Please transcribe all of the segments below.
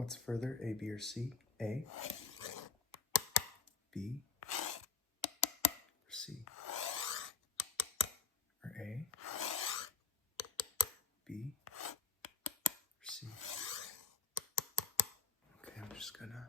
What's further, A, B, or C? A, B, or C? Or A, B, or C? Okay, I'm just gonna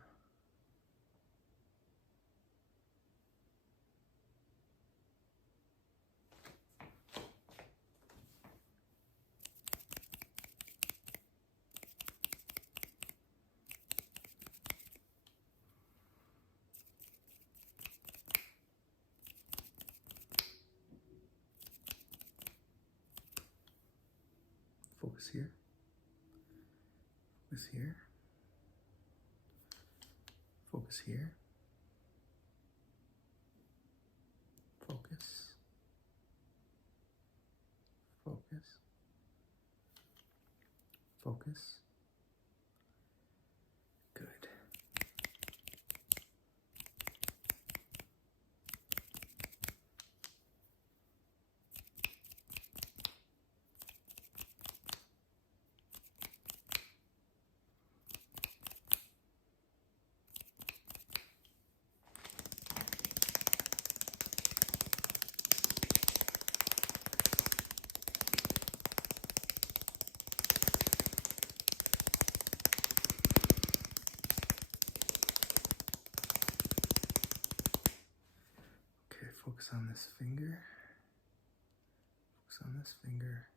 focus here, focus here, focus here, focus, focus, focus. Good. Focus on this finger. Focus on this finger.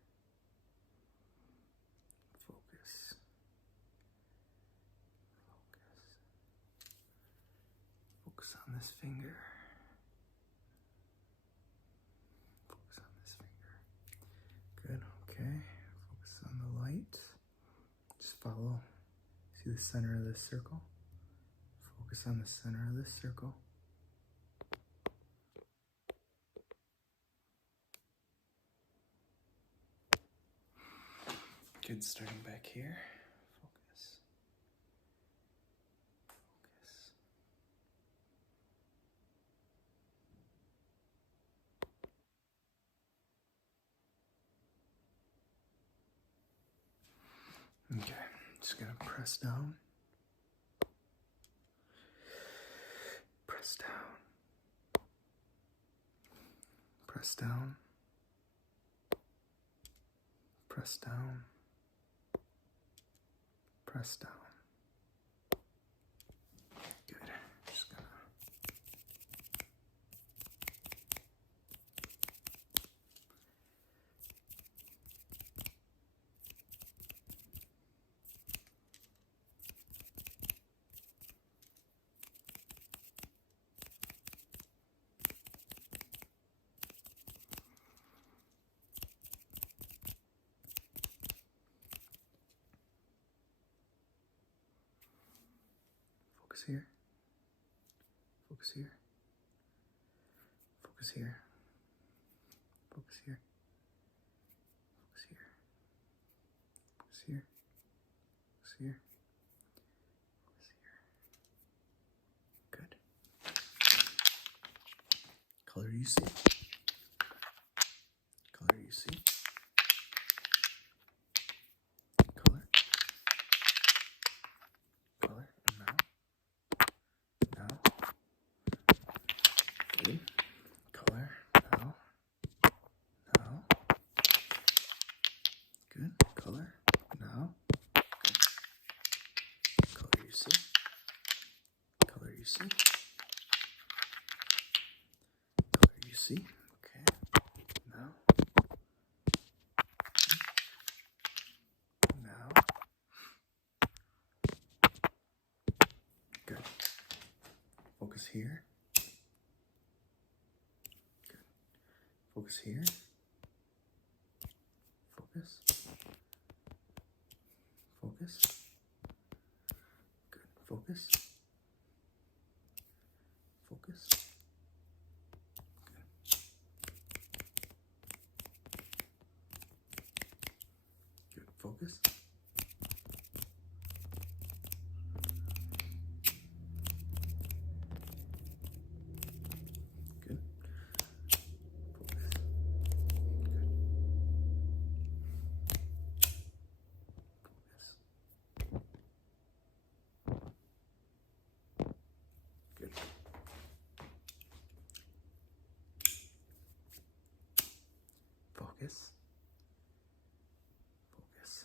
Focus. Focus. Focus on this finger. Focus on this finger. Good, okay. Focus on the light. Just follow. See the center of this circle? Focus on the center of this circle. Good, starting back here. Focus. Focus. Okay, just gonna press down. Press down. Press down. Press down. Press down. Good. Just gonna focus here. Focus here. Focus here. Focus here. Focus here. Focus here. Focus here. Focus here. Good. Color you see. Color you see. Color. Color. Now. Now. Good. Color. Now. Now. Good. Color. Now. Good. Color you see. Color you see. Color you see. Okay. Now. Now. Good. Focus here. Good. Focus here. Focus. Focus. Good. Focus. Focus. Good. Good. Focus. Good. Focus. Good. Focus. Focus. Focus.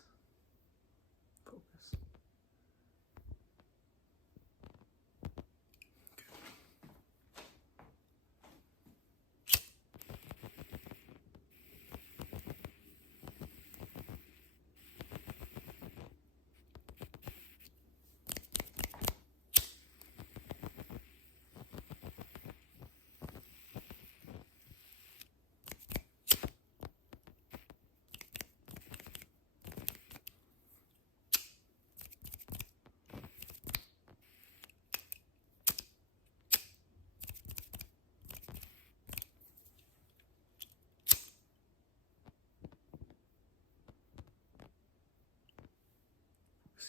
Focus.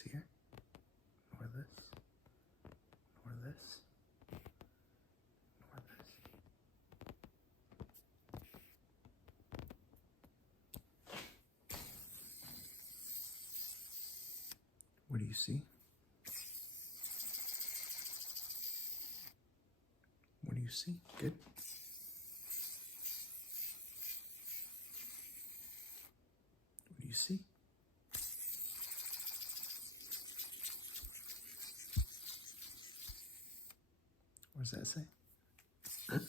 Here, nor this, nor this, nor this. What do you see? What do you see? Good. What do you see? What does that say? And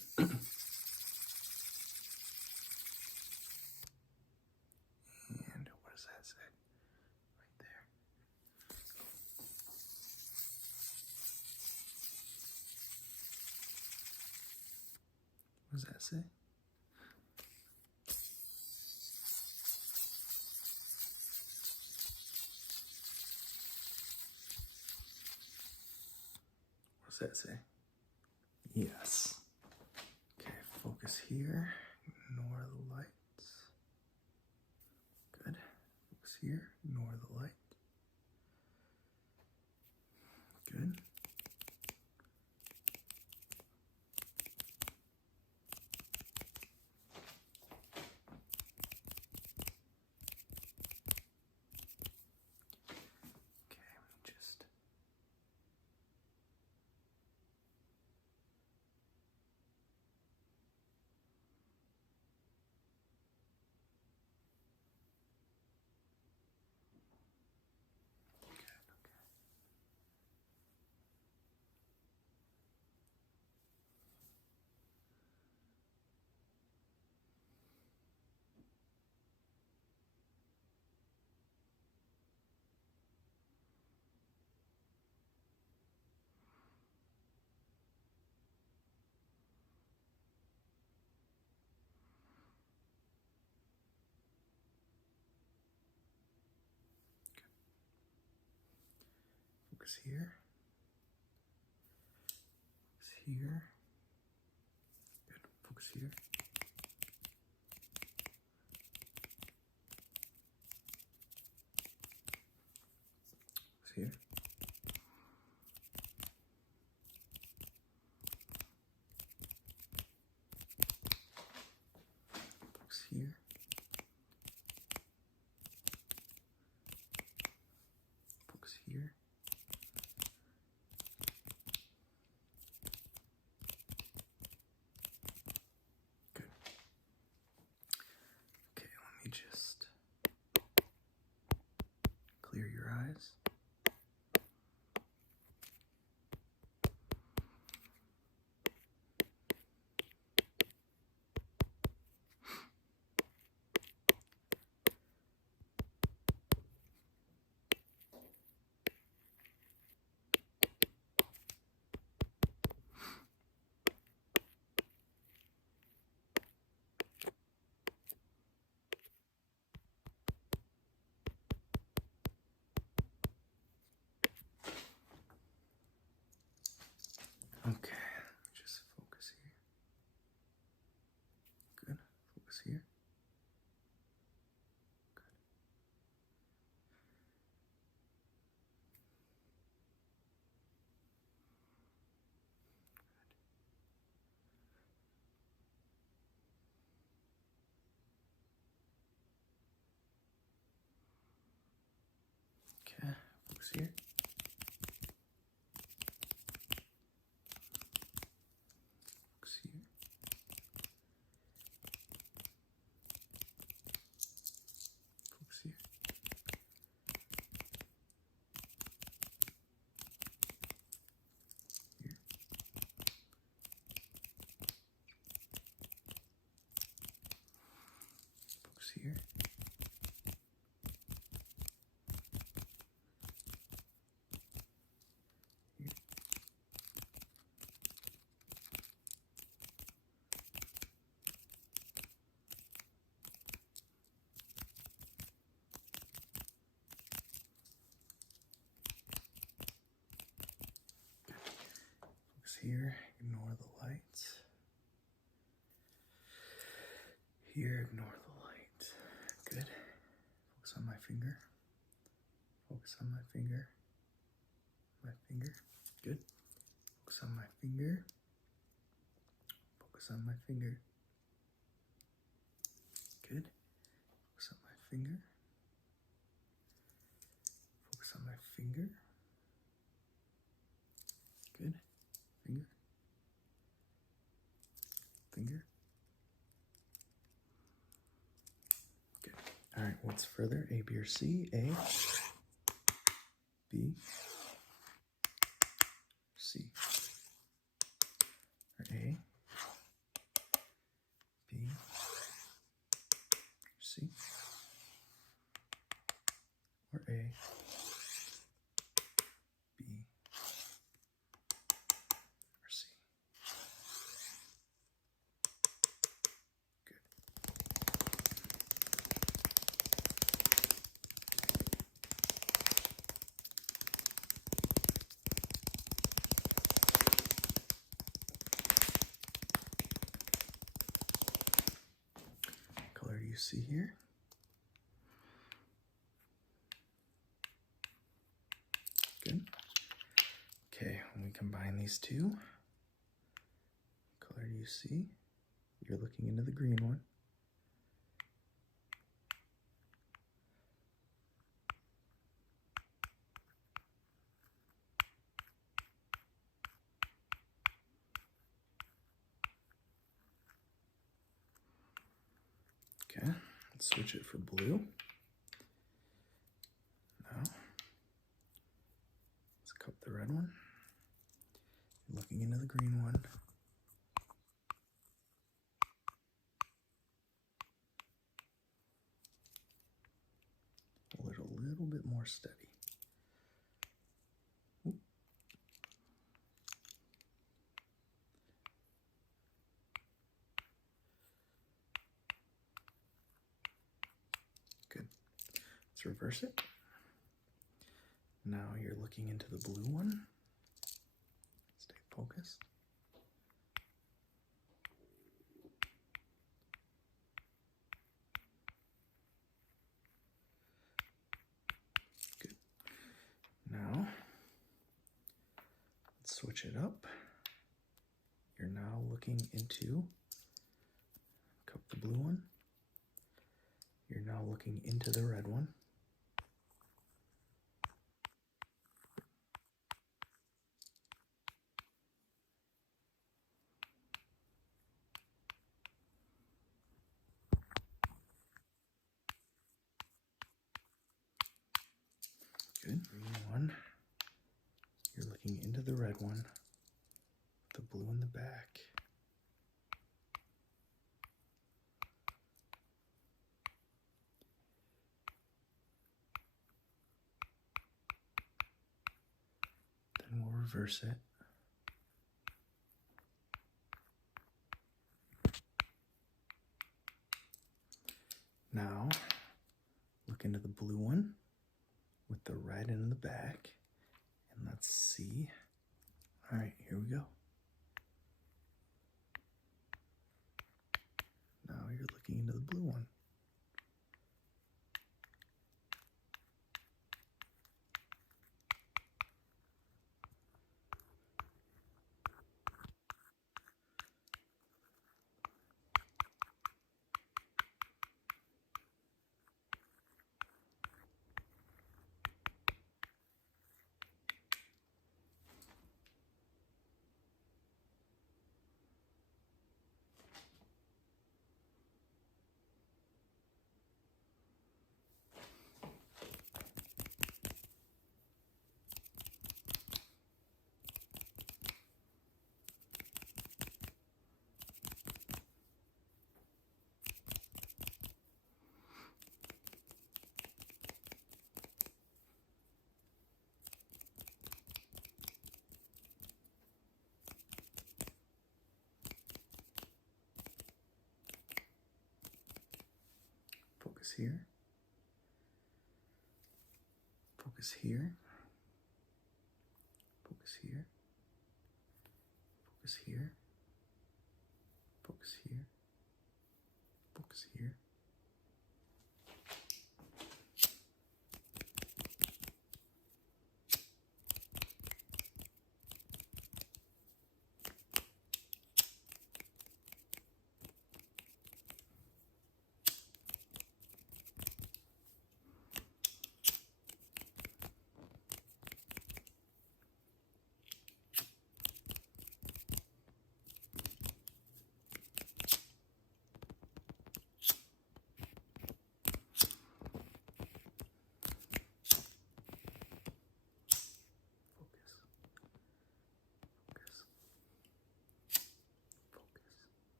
what does that say? Right there. What does that say? What does that say? Yes. Okay, focus here. Ignore the lights. Good. Focus here. Ignore the light. Good. Okay, just focus here. Focus here. Good. Focus here. Focus here. Focus here. Focus here. here. Here, ignore the lights. Here, ignore the light. Good. Focus on my finger. Focus on my finger. My finger. Good. Focus on my finger. Focus on my finger. Good. Focus on my finger. Focus on my finger. Good. Finger. Finger. Good. All right, what's further? A, B, or C? A, B, C. Or A, B, C. Or A, B, or C. Good. Color do you see here? Good. Okay, when we combine these two, color do you see? You're looking into the green one. Okay, let's switch it for blue. Now, let's cup the red one. Looking into the green one. Hold it a little bit more steady. Oop. Good. Let's reverse it. Now you're looking into the blue one. Stay focused. Good. Now, let's switch it up. You're now looking into, cup the blue one. You're now looking into the red one. Good. Green one. You're looking into the red one. The blue in the back. Then we'll reverse it. Now, look into the blue one with the red in the back, and let's see. All right, here we go. Now you're looking into the blue one. Focus here. Focus here. Focus here. Focus here. Focus here. Focus here.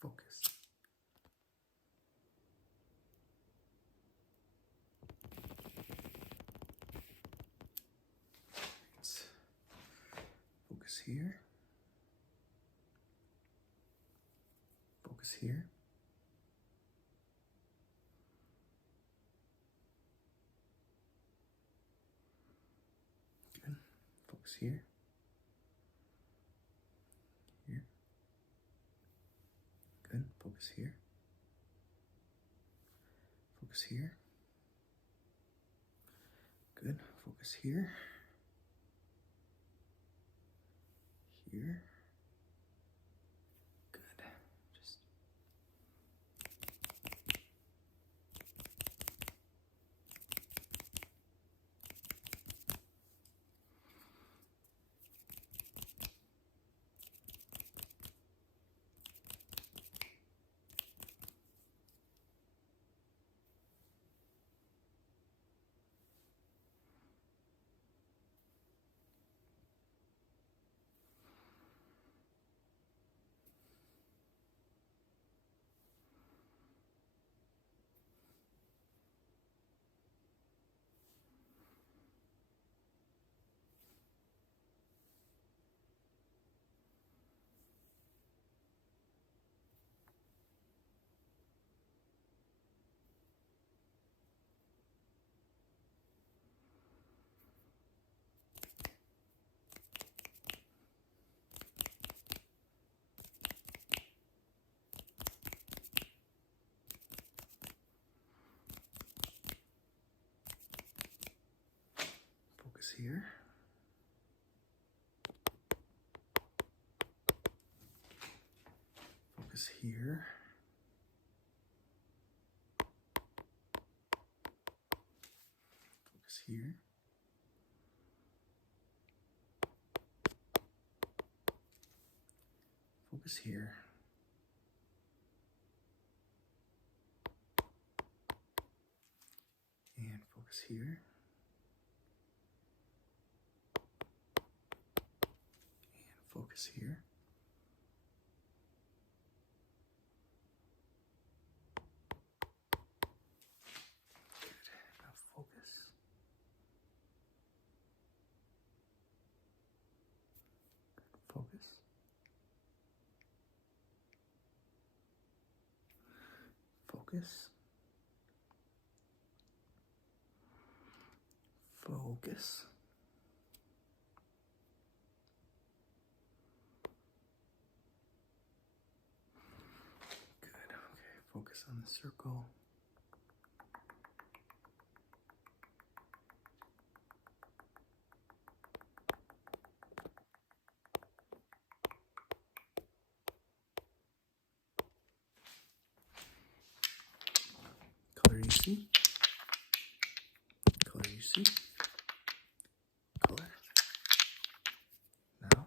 Focus. Focus here. Focus here. Good. Focus here. Here. Good. Focus here. Focus here. Good. Focus here. Here. Good. Just focus here. Focus here. Focus here. Focus here. And focus here. Focus here. Good. Now focus. Good. Focus. Focus. Focus. Focus on the circle. Color you see. Color you see. Color. Now.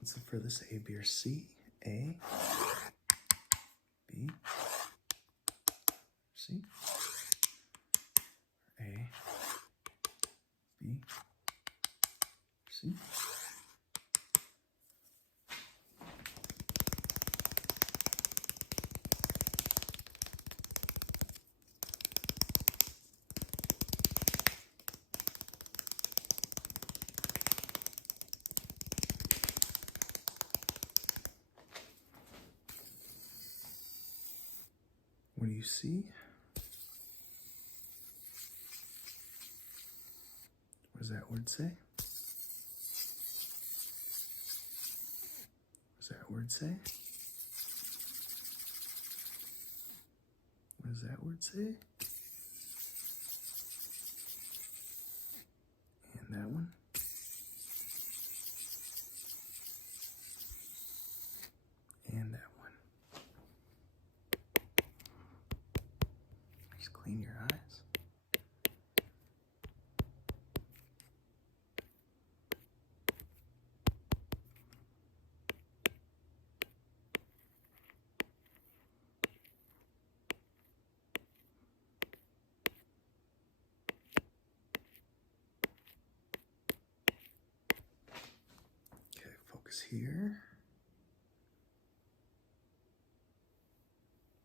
What's the furthest? A, B, or C? A, B, C. A, B, C. What do you see? What does that word say? What does that word say? What does that word say? And that one? And that one. Just clean your eyes. Okay, focus here.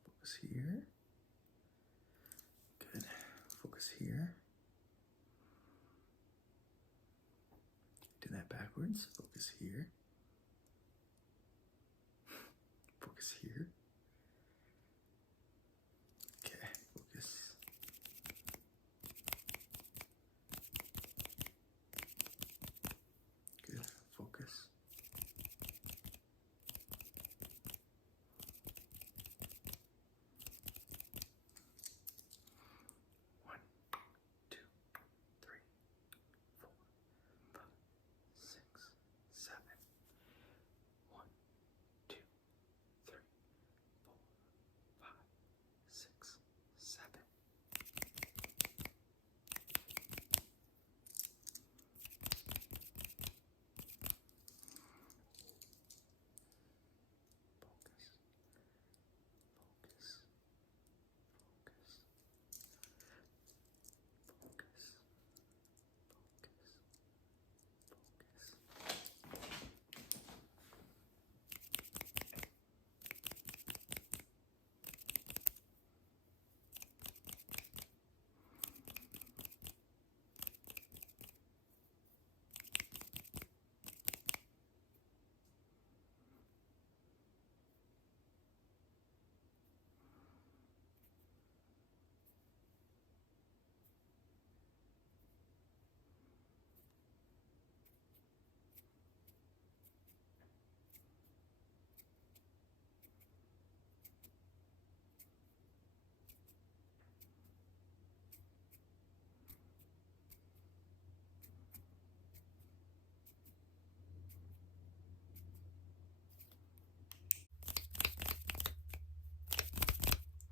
Focus here. Good. Focus here. Do that backwards. Focus here. Focus here. Okay, focus. Good. Focus. One, two, three, four, five, six, seven. One, two, three, four, five, six, seven. Focus, focus, focus, focus, focus, focus.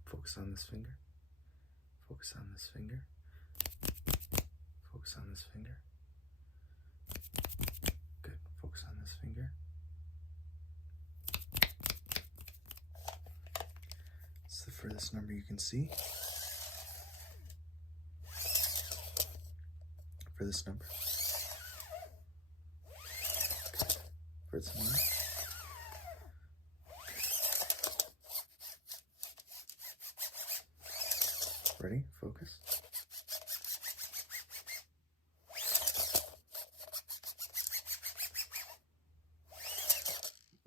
Focus on this finger. Focus on this finger. Focus on this finger. Good. Focus on this finger. It's the furthest number you can see. Furthest number. Good. Furthest number. Ready? Focus.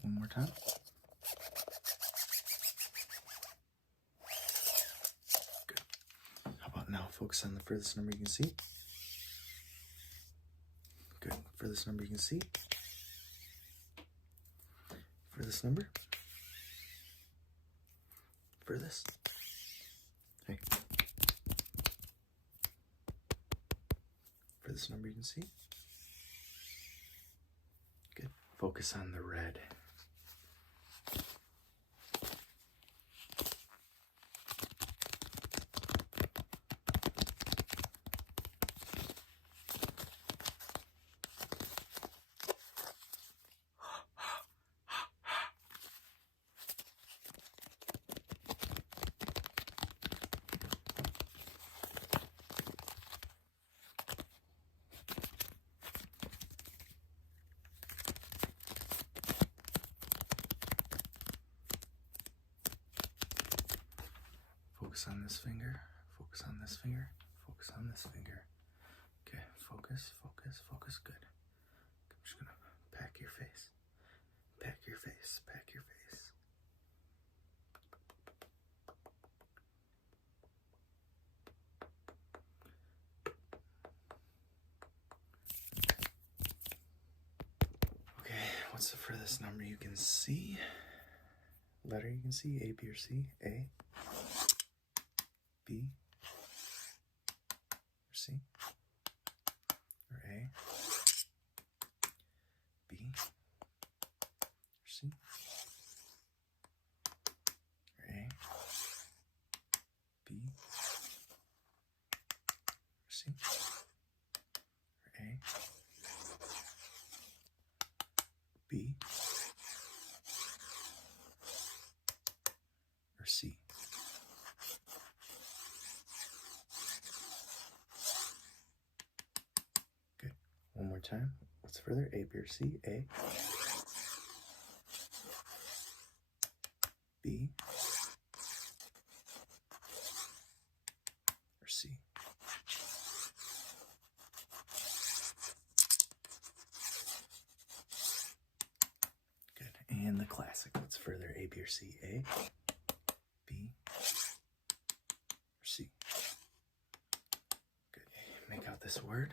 One more time. Good. How about now? Focus on the furthest number you can see. Good. Furthest number you can see. Furthest number. Furthest. Hey. Furthest number you can see. Good. Focus on the red. Focus on this finger, focus on this finger, focus on this finger. Okay, focus, focus, focus, good. I'm just gonna pack your face. Pack your face, pack your face. What's the furthest number you can see? Letter you can see, A, B, or C? A, B, or C? Or A, B, or C? Or A, B, or C? Or A, B, or C? Good. One more time. What's further? A, B, or C? A, B, or C? Good. And the classic. What's further? A, B, or C? A, B, or C? Good. Make out this word.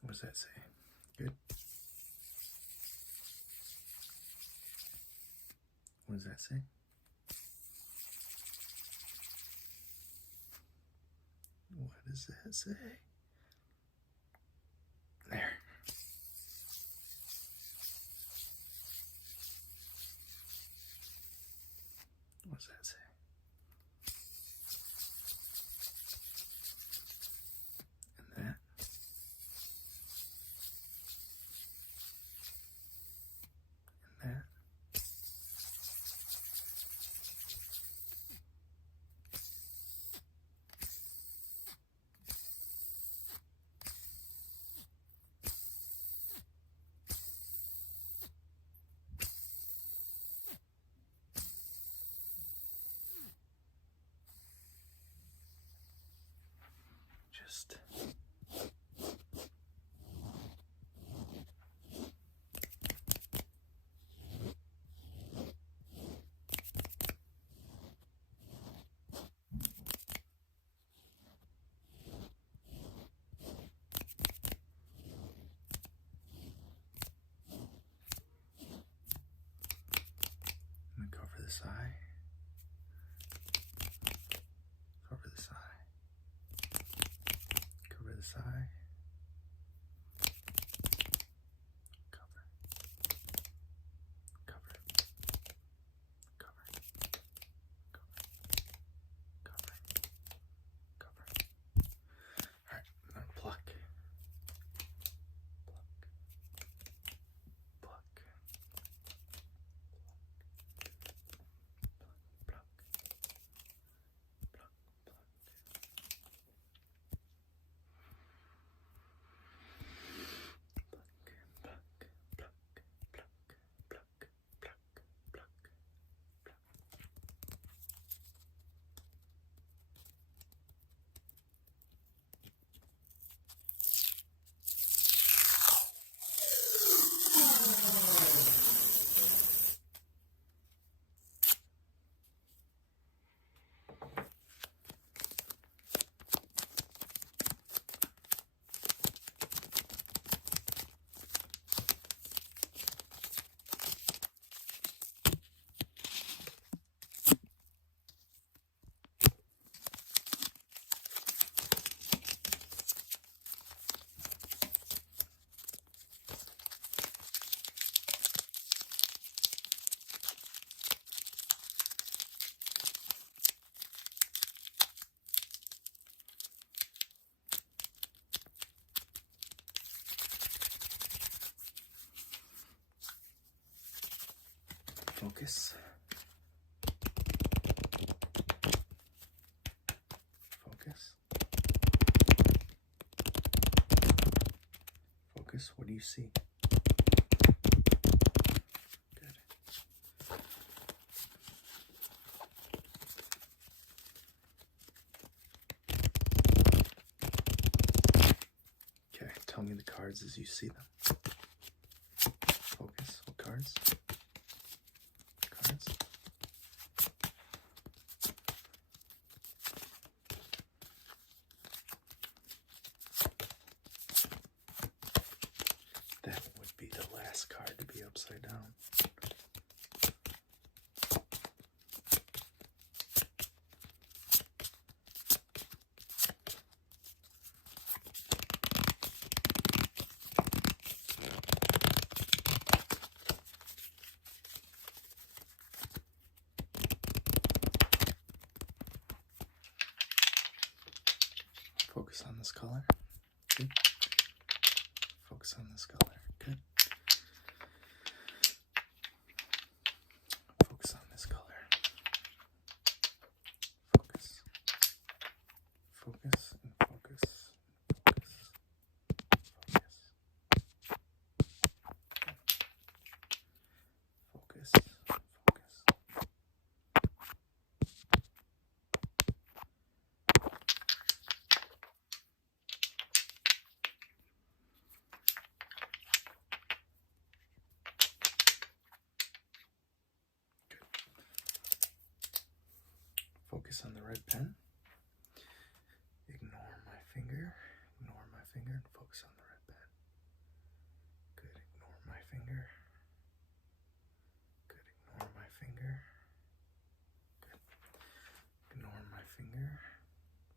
What does that say? Good. What does that say? What does that say? There. What does that say? And that. And that. Just I'm gonna cover this eye. Cover this eye. Cover this eye. Cover. Cover. Cover. Cover. Cover. Cover. Alright, I'm gonna pluck. Pluck. Pluck. Pluck. Pluck. Pluck. Pluck. Focus. Focus. Focus. What do you see? Good. Okay, tell me the cards as you see them. Focus. What cards? Cards. That this color. Good. Focus on this color. Good. Focus on this color. Focus. Focus and focus. Focus. Focus. Focus. Focus. Focus on the red pen. Ignore my finger. Ignore my finger and focus on the red pen. Good. Ignore my finger. Good. Ignore my finger. Good. Ignore my finger.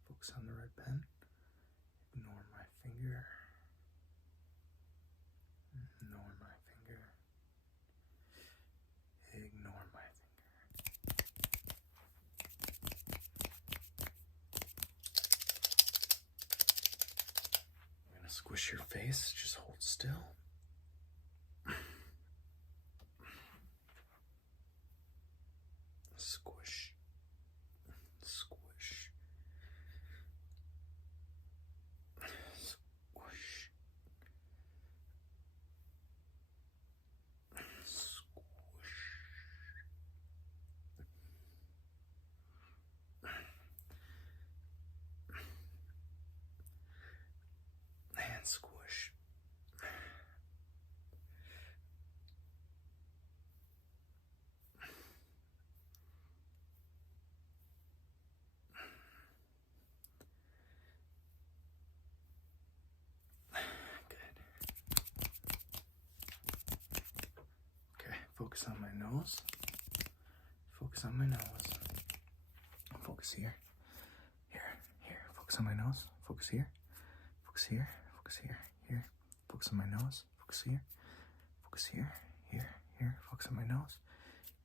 Focus on the red pen. Ignore my finger. Ignore my finger. Ignore my finger. Squish your face, just hold still. Squish. Squish. Squish. Squish. And squish. Good. Okay, focus on my nose. Focus on my nose. Focus here. Here. Here. Focus on my nose. Focus here. Focus here. Focus here. Here. Focus on my nose. Focus here. Focus here. Here. Here. Focus on my nose.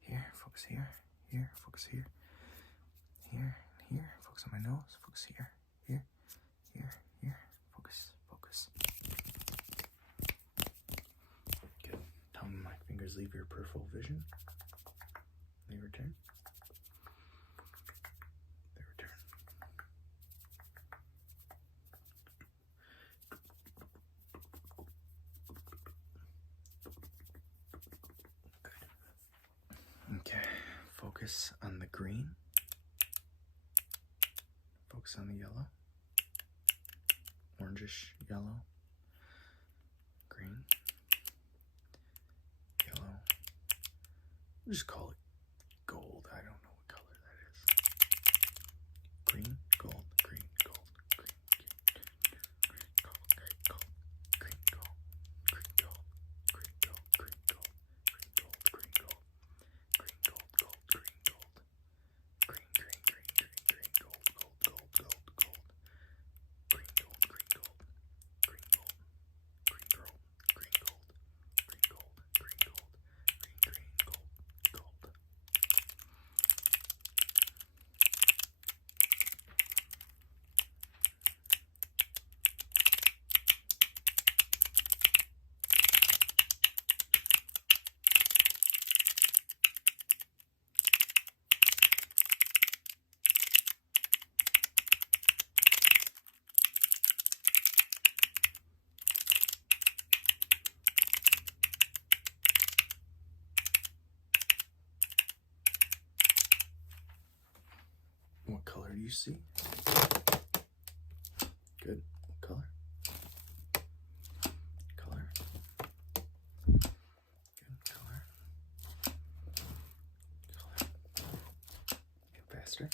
Here. Focus here. Here. Focus here. Here. Here. Focus on my nose. Focus here. Here. Here. Here. Focus. Focus. Good. Tell me my fingers leave your peripheral vision. They return. They return. Good. Okay. Focus on the green. Focus on the yellow. Orangish yellow. Green. Yellow. We'll just call it gold. I don't know what color that is. Green, gold, green, gold, green, green, gold, green, gold, green, gold, green, gold, green, gold, green, gold, green, gold, green, gold, green, gold, gold, green, gold, green, green, green, green, green, gold, gold, gold, gold, gold, green, gold, green, gold, green, gold, green, gold, green, gold, green, gold, green, gold, green, green, gold, gold. What color do you see? Good. What color? Color. Good. Color. Color. Get faster.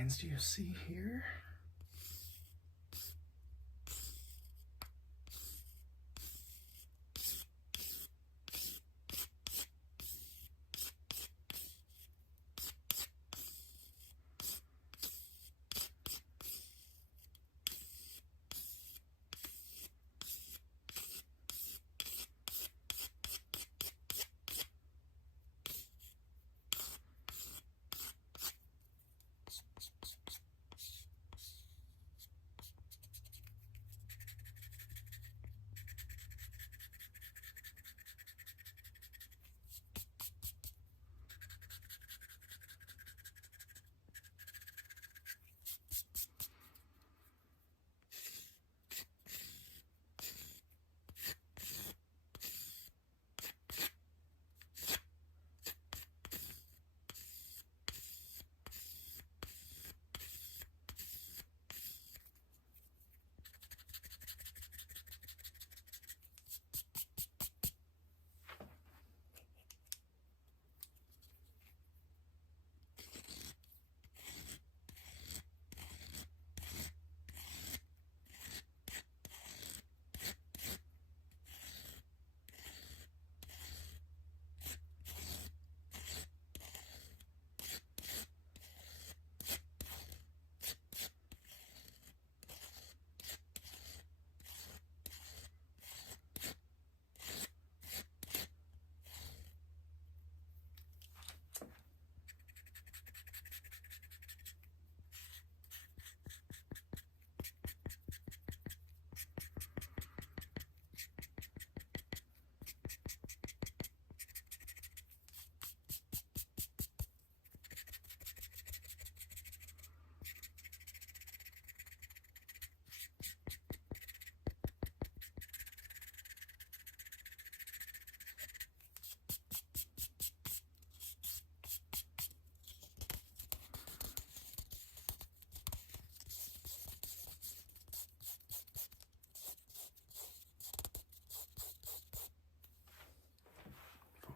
lines do you see here?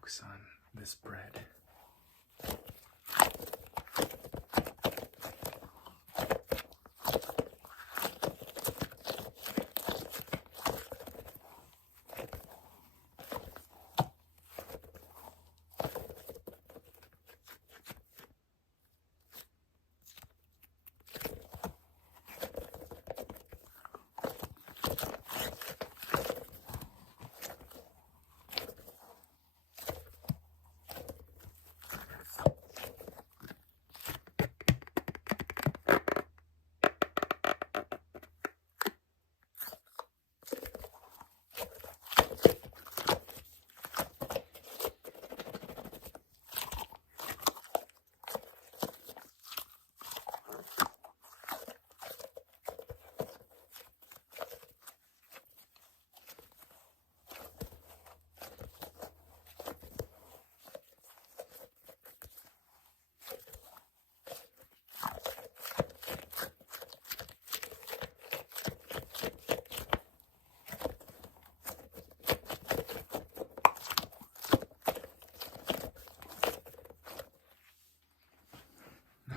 Focus on this bread.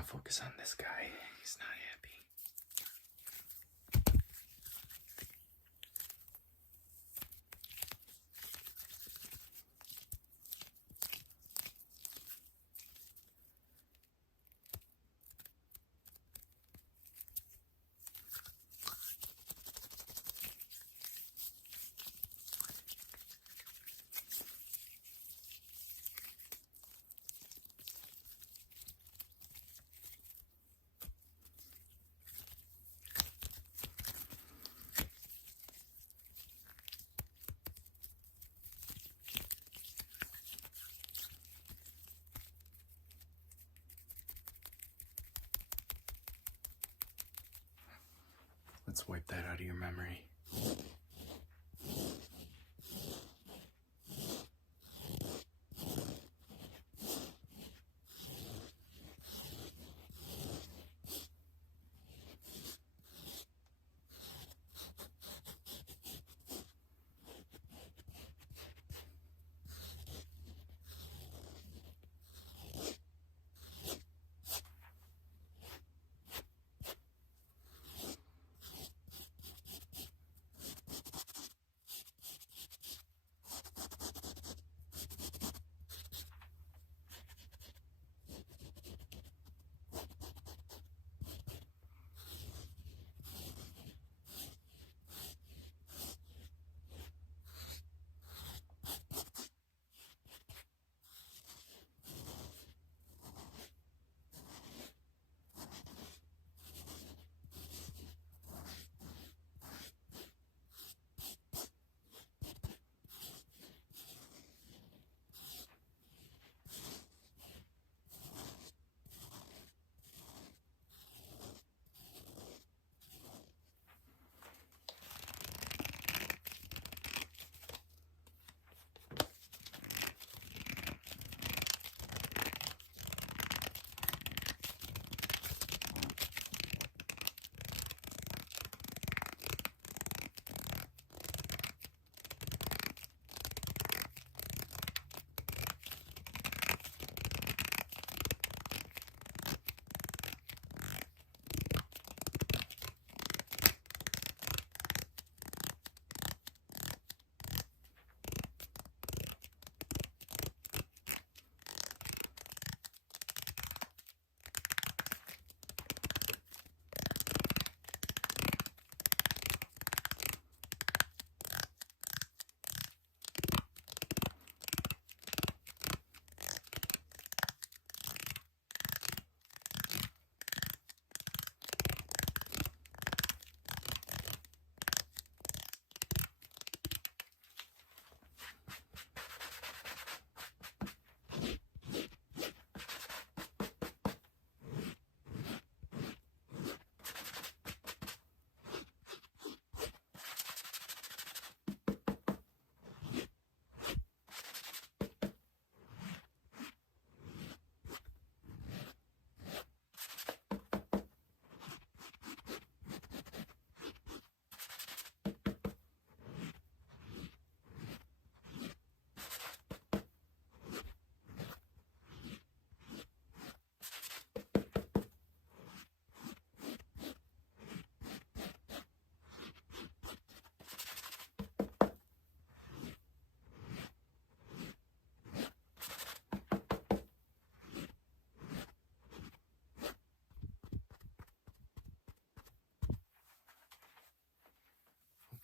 Focus on this guy. He's not happy. Let's wipe that out of your memory.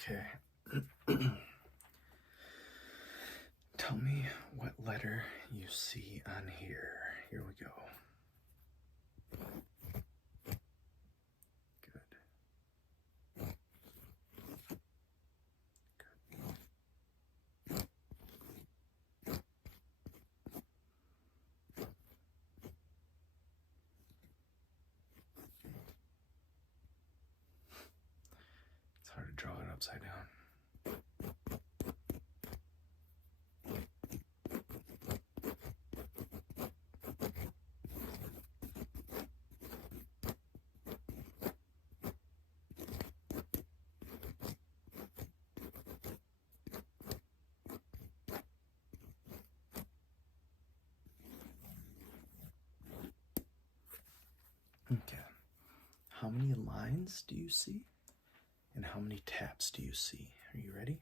Okay. Tell me what letter you see on here. Here we go. Good. It's hard to draw it upside down. Okay. How many lines do you see? And how many taps do you see? Are you ready?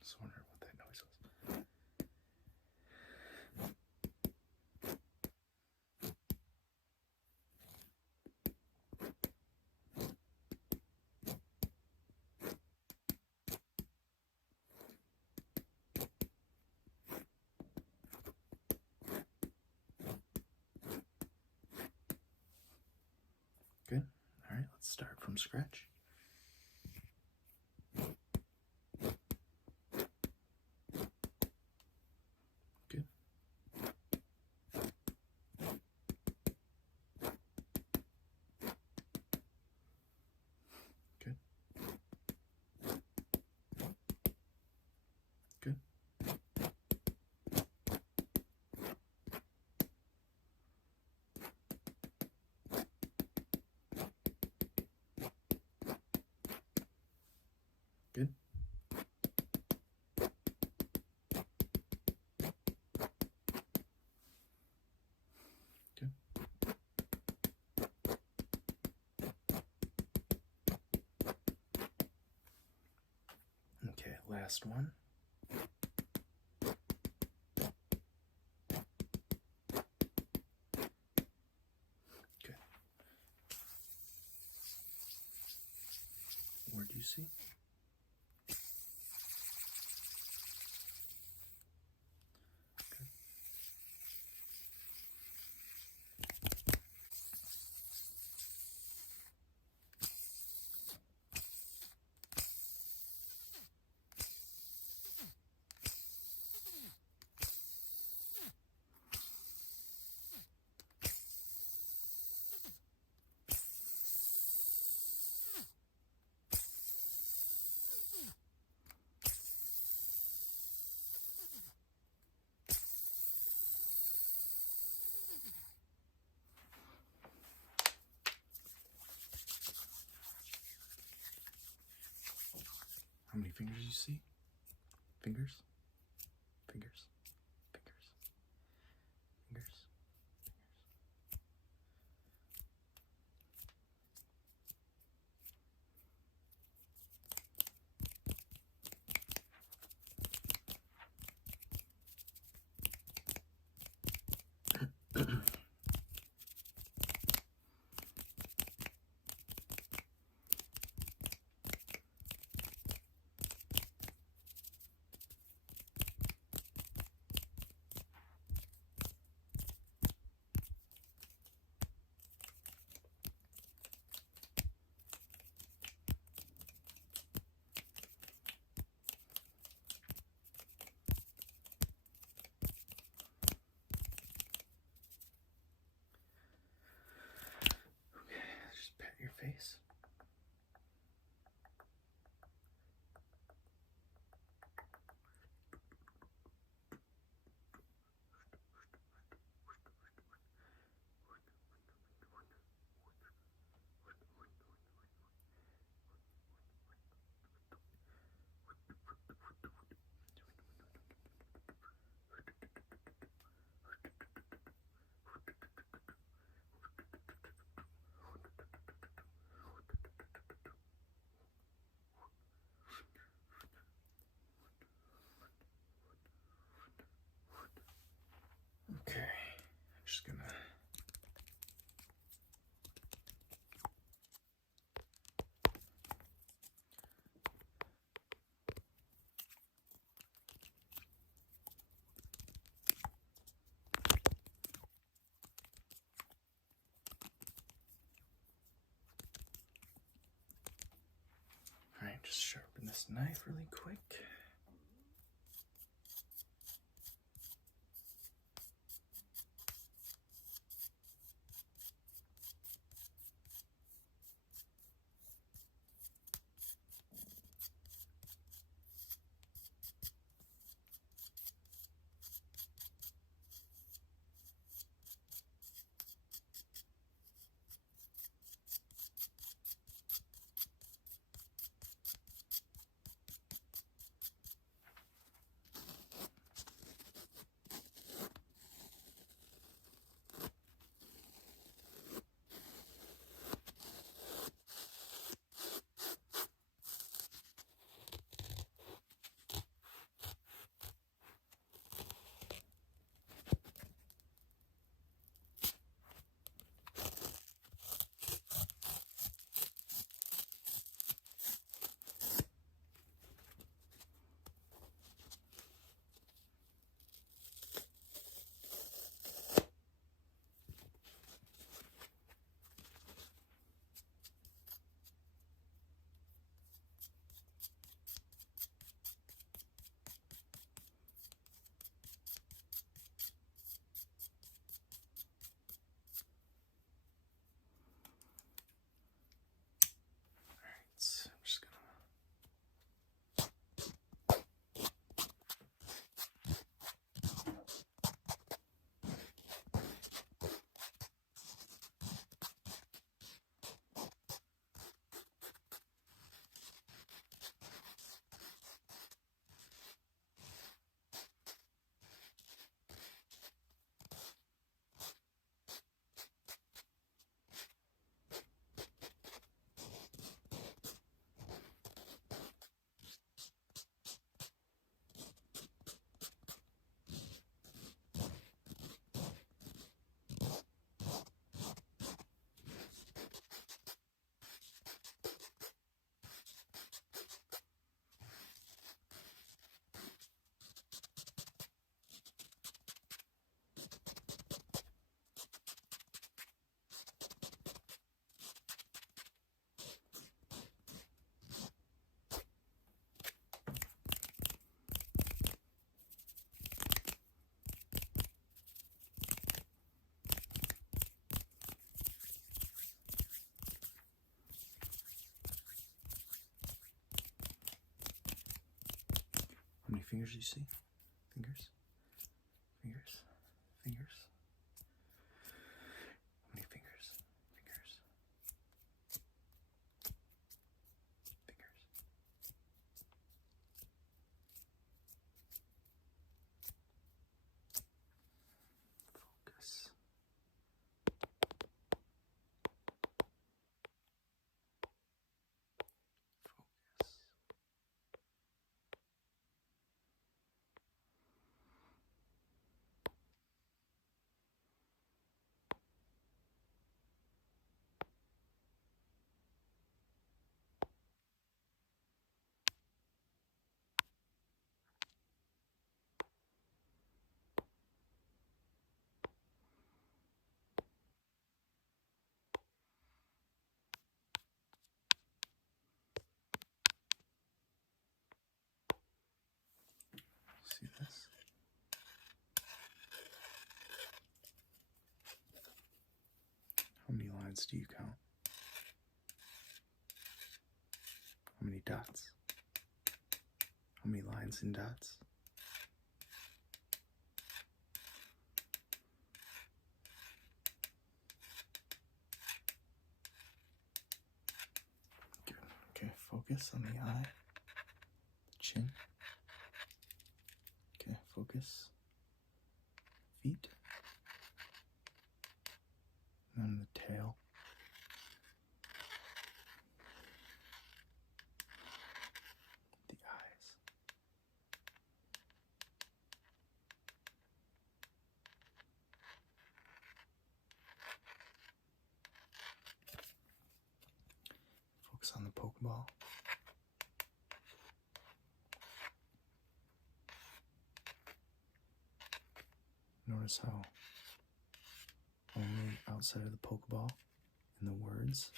Just wondering what that noise was. Good. All right, let's start from scratch. Good. Good. Good. Good. Good. Okay, last one. Good. Where do you see? How many fingers do you see? Fingers? Fingers. Fingers. Fingers. just sharpen this knife really quick. I'm just gonna How many fingers do you see? Fingers? Fingers? Fingers? How many fingers? Fingers? Fingers? Focus. Focus. See this? How many lines do you count? How many dots? How many lines and dots? Good. Okay, focus on the eye, the chin. Okay, focus. Feet. And then the tail. The eyes. Focus on the Pokeball. Notice how only outside of the Pokeball, in the words,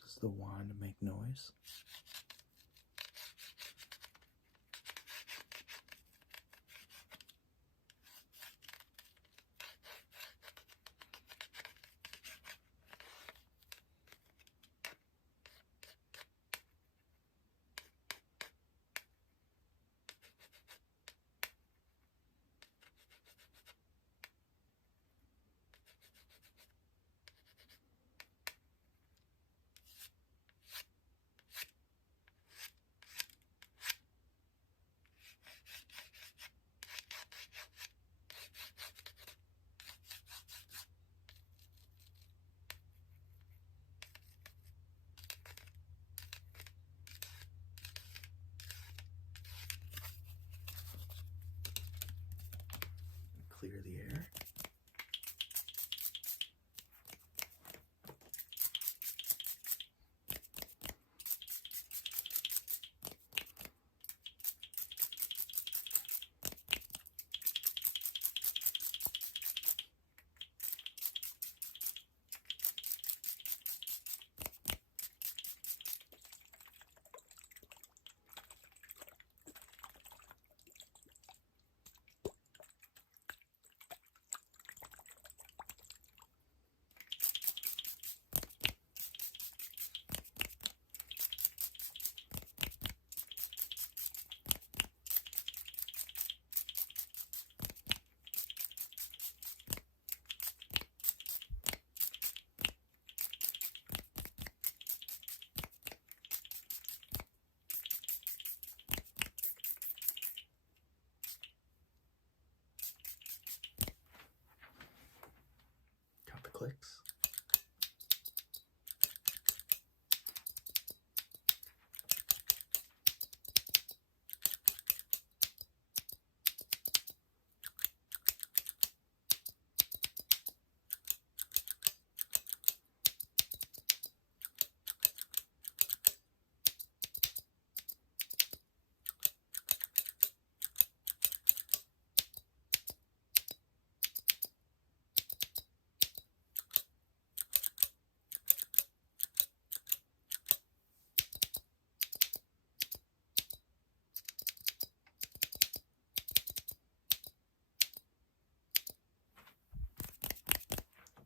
does the wand make noise. clear the air. Count the clicks.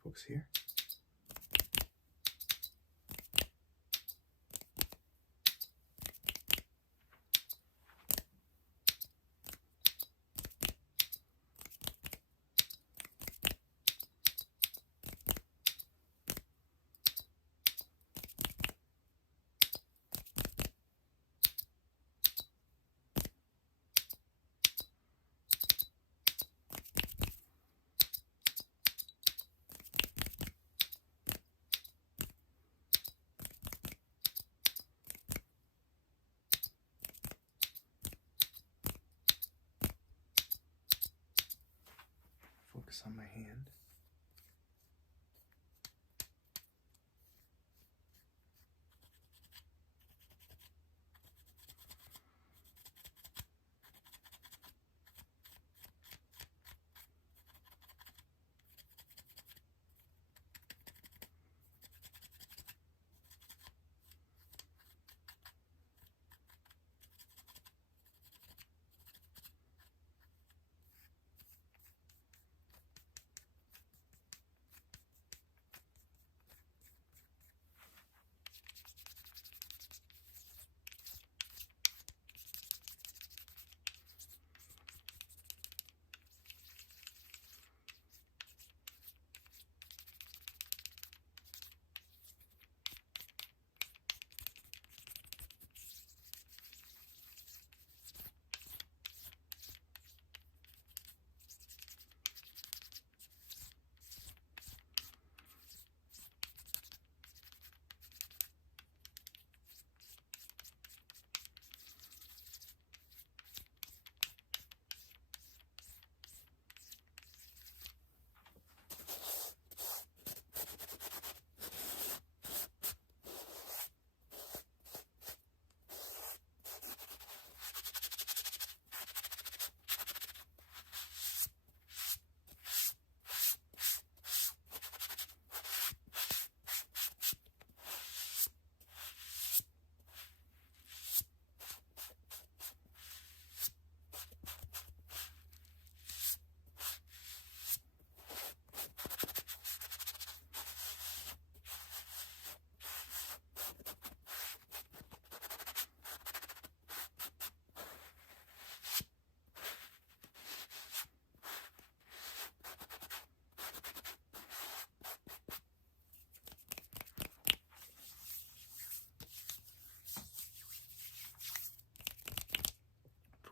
Focus here. Focus on my hand.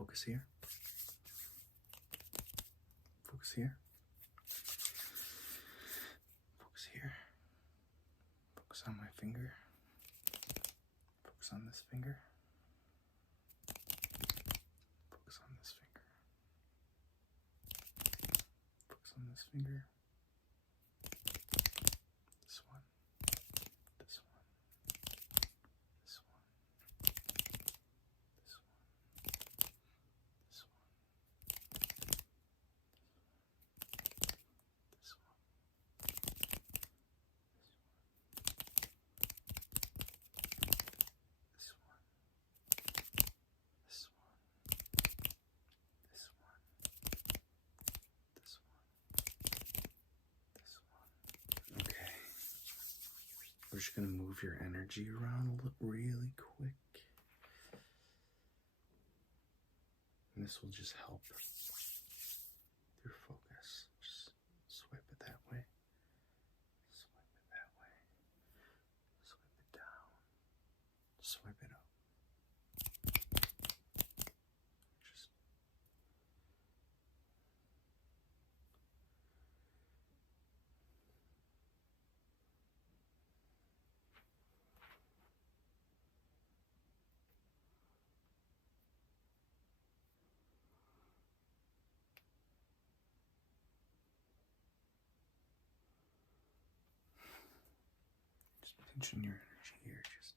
Focus here. Focus here. Focus here. Focus on my finger. Focus on this finger. Focus on this finger. this finger. This one. This one. This one. This one. This one. This one. This one. This one. This one. This one. This one. Okay. We're just going to move your energy around really quick. And this will just help your focus. Just swipe it that way. Swipe it that way. Swipe it down. Swipe it up. Just pinching your energy here. Just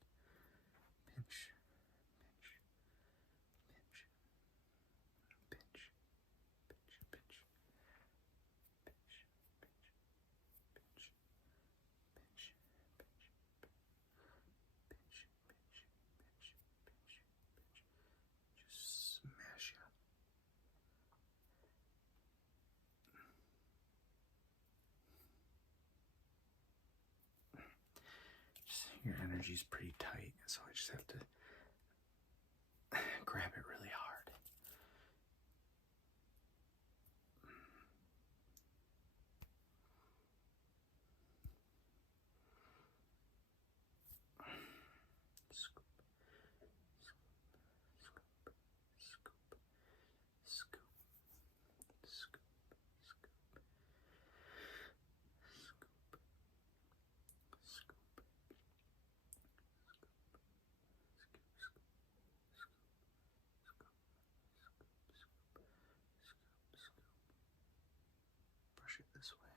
pinch, pinch, pinch, pinch, pinch, pinch, pinch, pinch, pinch, pinch, pinch, pinch, pinch, pinch, pinch. Just smash it. Your energy's pretty tight, so I just have to grab it really hard. Scoop, scoop, scoop, scoop, scoop, scoop, scoop, scoop, scoop. Brush it this way.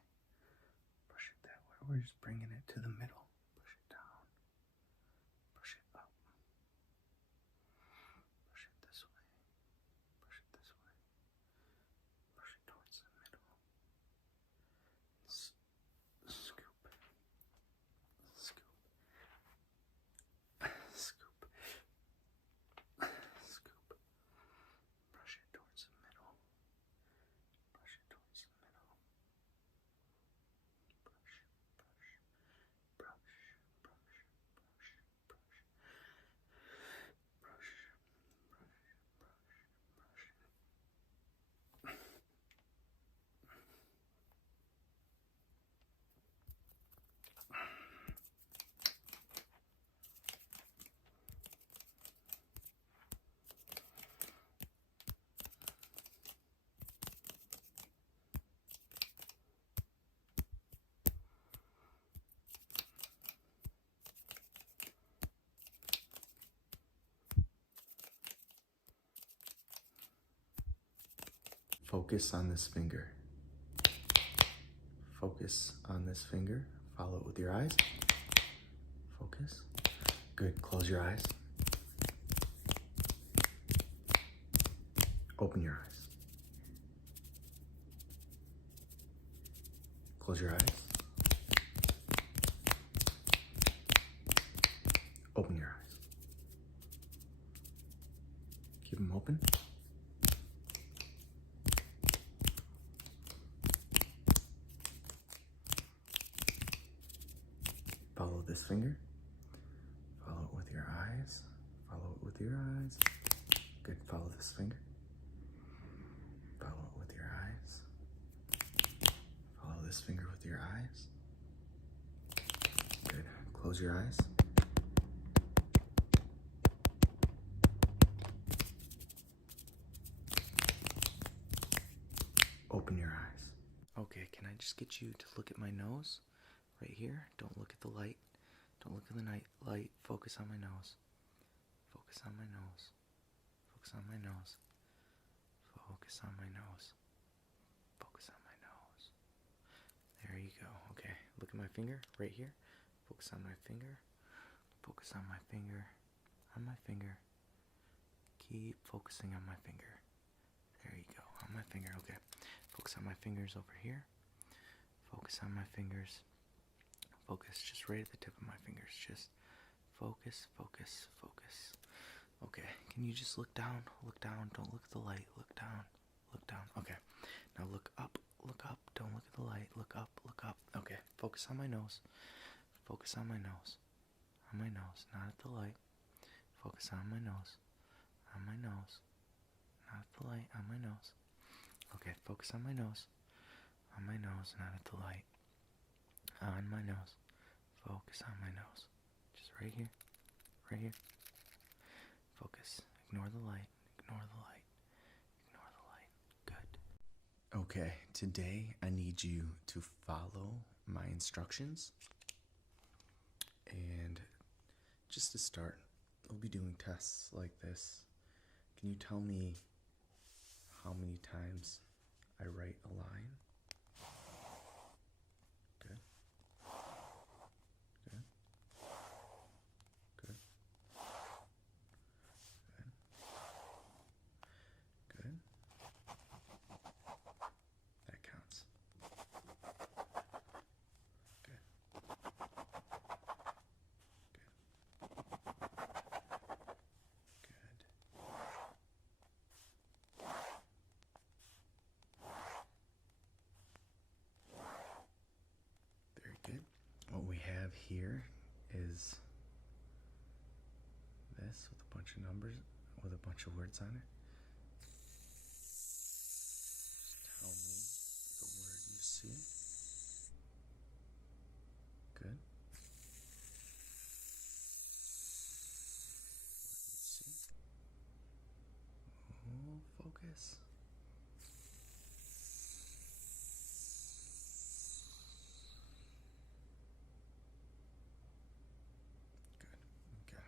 Brush it that way. We're just bringing it to the middle. Push it down. Push it up. Push it this way. Push it this way. Push it towards the middle. Scoop. Scoop. Scoop. Scoop. Scoop. Brush it towards the middle. Brush it towards the middle. Brush, brush, brush, brush, brush, brush, brush, brush, brush, brush. Focus on this finger. Focus on this finger. Follow it with your eyes. Focus. Good. Close your eyes. Open your eyes. Close your eyes. Open your eyes. Keep them open. Follow this finger. Follow it with your eyes. Follow it with your eyes. Good. Follow this finger. Follow it with your eyes. Follow this finger with your eyes. Good. Close your eyes. Open your eyes. Okay, can I just get you to look at my nose? Right here. Don't look at the light. Don't look at the light. Focus on my nose. Focus on my nose. Focus on my nose. Focus on my nose. Focus on my nose. There you go. Okay, look at my finger right here. Focus on my finger. Focus on my finger. On my finger. Keep focusing on my finger. There you go. On my finger. Okay. Focus on my fingers over here. Focus on my fingers. Focus just right at the tip of my fingers. Just focus, focus, focus. Okay. Can you just look down? Look down. Don't look at the light. Look down. Look down. Okay. Now look up. Look up. Don't look at the light. Look up. Look up. Okay. Focus on my nose. Focus on my nose. On my nose. Not at the light. Focus on my nose. On my nose. Not at the light. On my nose. Okay. Focus on my nose. On my nose. Not at the light. On my nose. Focus on my nose. Just right here. Right here. Focus. Ignore the light. Ignore the light. Ignore the light. Good. Okay, today I need you to follow my instructions. And just to start, we'll be doing tests like this. Can you tell me how many times I write a line? Good. Good. Good. Good. Good. That counts. Good. Very good. What we have here is this with a bunch of numbers, with a bunch of words on it. Tell me the word you see. Good. What you see. Oh, focus. Good. Okay.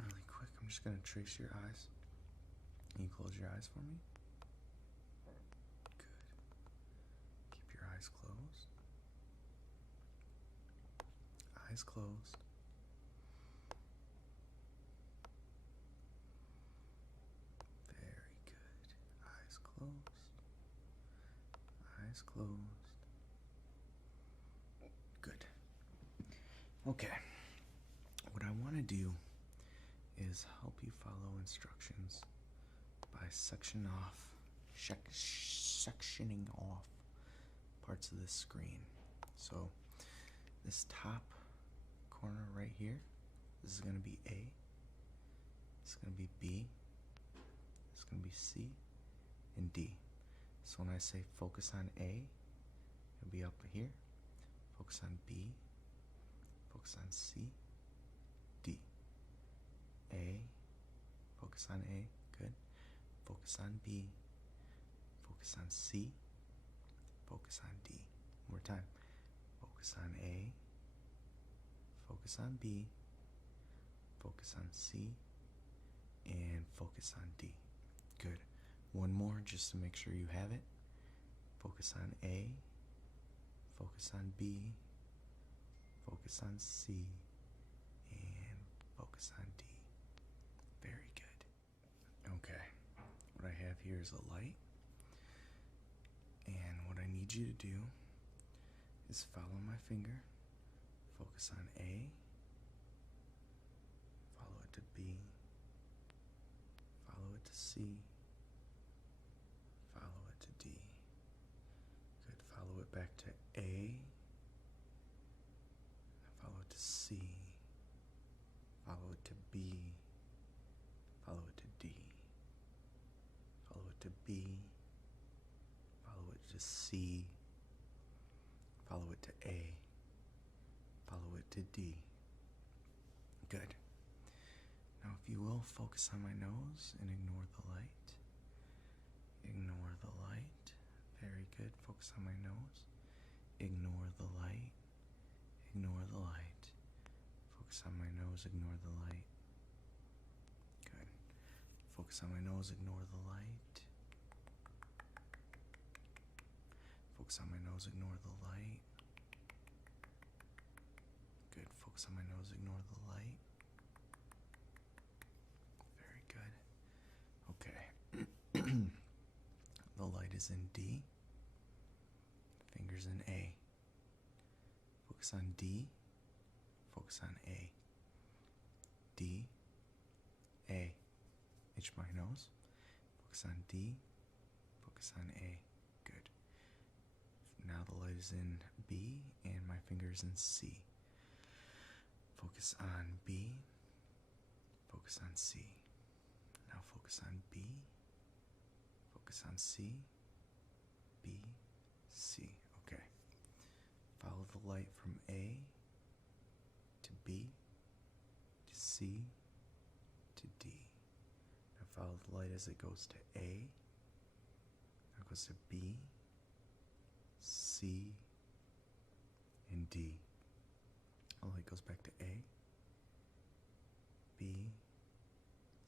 Really quick, I'm just going to trace your eyes. Can you close your eyes for me? Good. Keep your eyes closed. Eyes closed. Very good. Eyes closed. Eyes closed. Good. Okay. What I want to do is help you follow instructions by sectioning off parts of this screen. So this top corner right here, this is going to be A, this is going to be B, this is going to be C, and D. So when I say focus on A, it'll be up here. Focus on B, focus on C, D. A, focus on A, good. Focus on B, focus on C, focus on D. One more time. Focus on A, focus on B, focus on C, and focus on D. Good. One more just to make sure you have it. Focus on A, focus on B, focus on C, and focus on D. Very good. Okay. What I have here is a light. And what I need you to do is follow my finger. Focus on A. Follow it to B. Follow it to C. Follow it to D. Good. Follow it back to A. Follow it to C. Follow it to B. Follow it to D. Follow it to B. Follow it to C. Follow it to A. Follow it to D. Good. Now, if you will, focus on my nose and ignore the light. Ignore the light. Very good. Focus on my nose. Ignore the light. Ignore the light. Focus on my nose. Ignore the light. Good. Focus on my nose. Ignore the light. Focus on my nose, ignore the light. Good. Focus on my nose, ignore the light. Very good. Okay. The light is in D. Fingers in A. Focus on D. Focus on A. D. A. Itch my nose. Focus on D. Focus on A. Good. Now the light is in B and my fingers in C. Focus on B. Focus on C. Now focus on B. Focus on C. B. C. Okay. Follow the light from A to B to C to D. Now follow the light as it goes to A. Now it goes to B, C, and D. The light goes back to A, B,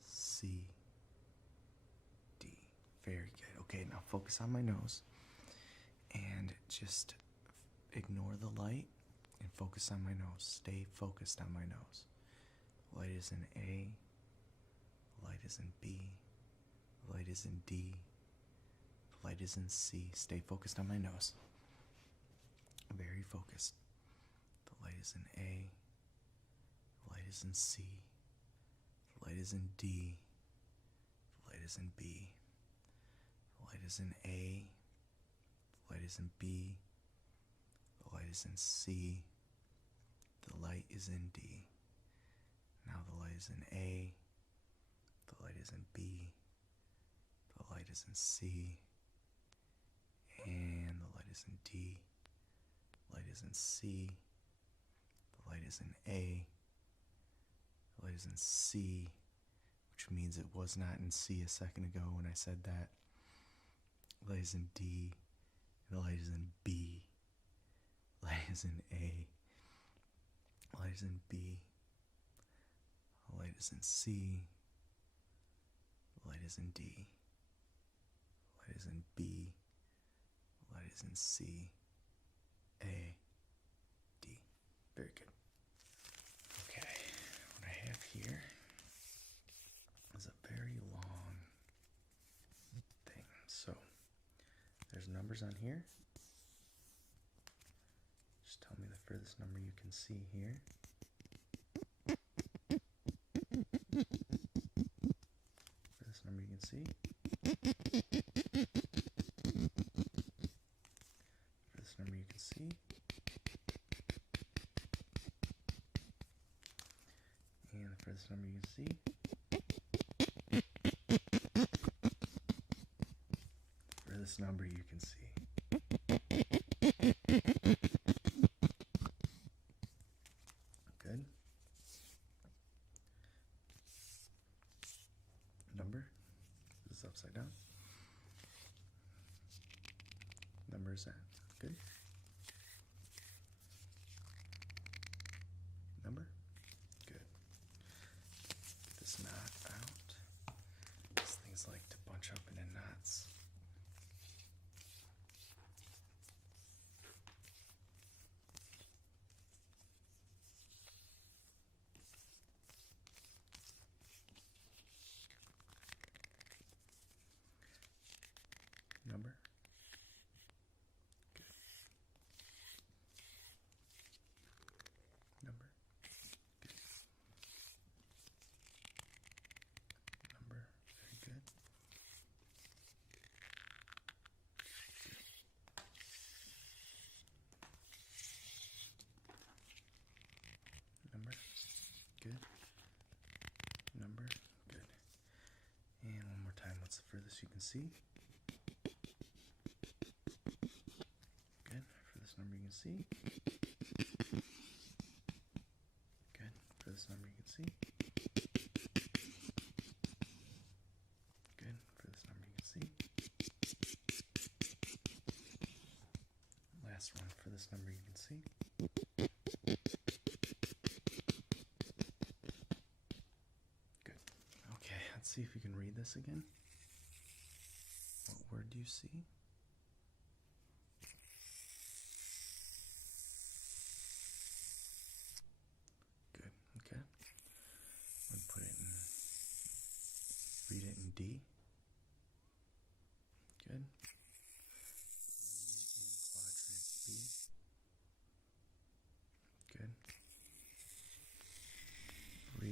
C, D. Very good. Okay, now focus on my nose and just ignore the light and focus on my nose. Stay focused on my nose. The light is in A, the light is in B, the light is in D, the light is in C. Stay focused on my nose. Very focused. The light is in A, the light is in C, the light is in D, the light is in B, the light is in A, the light is in B, the light is in C, the light is in D. Now the light is in A, the light is in B, the light is in C, and the light is in D, the light is in C, the light is in A, the light is in C, which means it was not in C a second ago when I said that. The light is in D, and the light is in B, the light is in A, the light is in B, the light is in C, the light is in D, the light is in B, the light is in C, A, D. Very good. Okay, what I have here is a very long thing. So, there's numbers on here. Just tell me the furthest number you can see here. Furthest number you can see. Furthest number you can see. And the furthest number you can see. Furthest number you can see. Good. Number. This is upside down. Number is that. Good. Number. Good. Get this knot out. These things like to bunch up into knots. Number. Good. Number. Good. Number. Very good. Number. Good. Number. Good. And one more time. What's the furthest you can see? Number you can see. Good. For this number you can see. Good. For this number you can see. Last one for this number you can see. Good. Okay, let's see if you can read this again. What word do you see?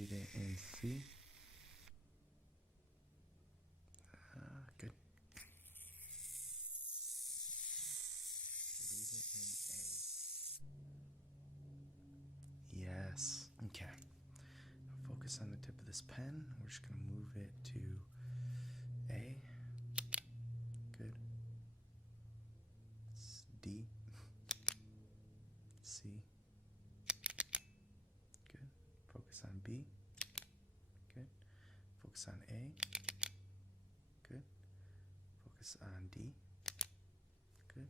Read it in C. Good. Read it in A. Yes. Okay. Focus on the tip of this pen. We're just going to move it to A. Good. D. C. Good. Focus on B. Good. Focus on A. Good. Focus on D. Good.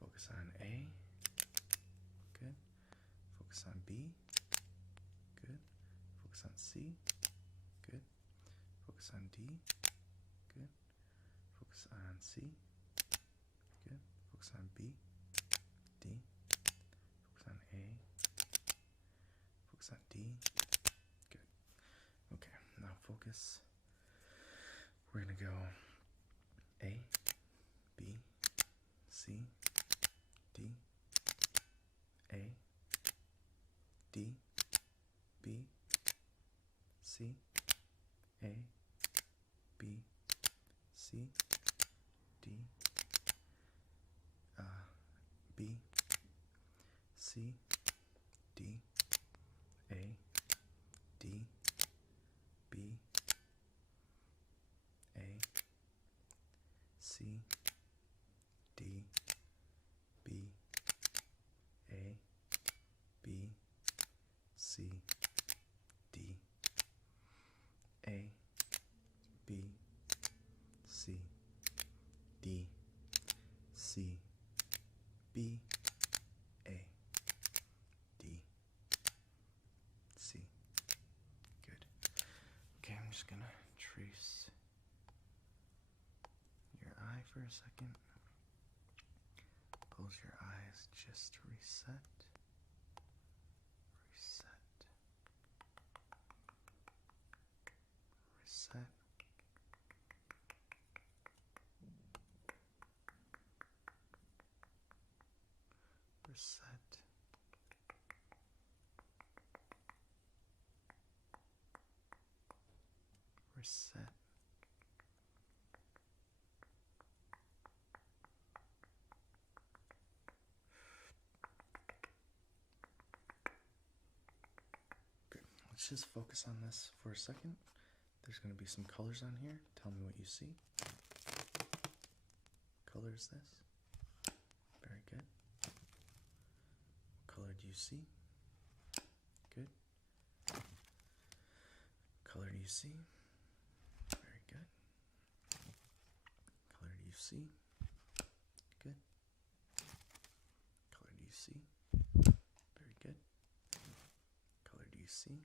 Focus on A. Good. Focus on B. Good. Focus on C. Good. Focus on D. Good. Focus on C. Good. Focus on B. D. Focus on A. Focus on D. Good. Okay, now focus. We're going to go A, B, C, D, A, D, B, C, A, B, C, D, B, C, D, A, D, B, A, C, D, B, A, B, C, D, A, B, C, D, C, B, A, D, C. Good. Okay, I'm just gonna trace your eye for a second. Close your eyes just to reset. Reset. Reset. Reset. Reset. Good. Let's just focus on this for a second. There's going to be some colors on here. Tell me what you see. What color is this? Very good. What color do you see? Good. What color do you see? Very good. What color do you see? Good. What color do you see? Very good. What color do you see?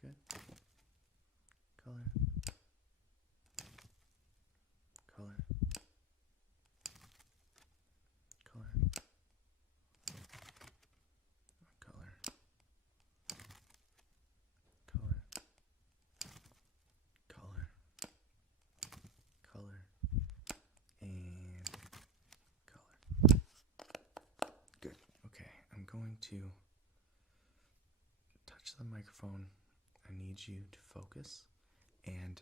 Good. Color. Color. Color. Color. Color. Color. Color. And color. Good. Okay, I'm going to touch the microphone. I need you to focus and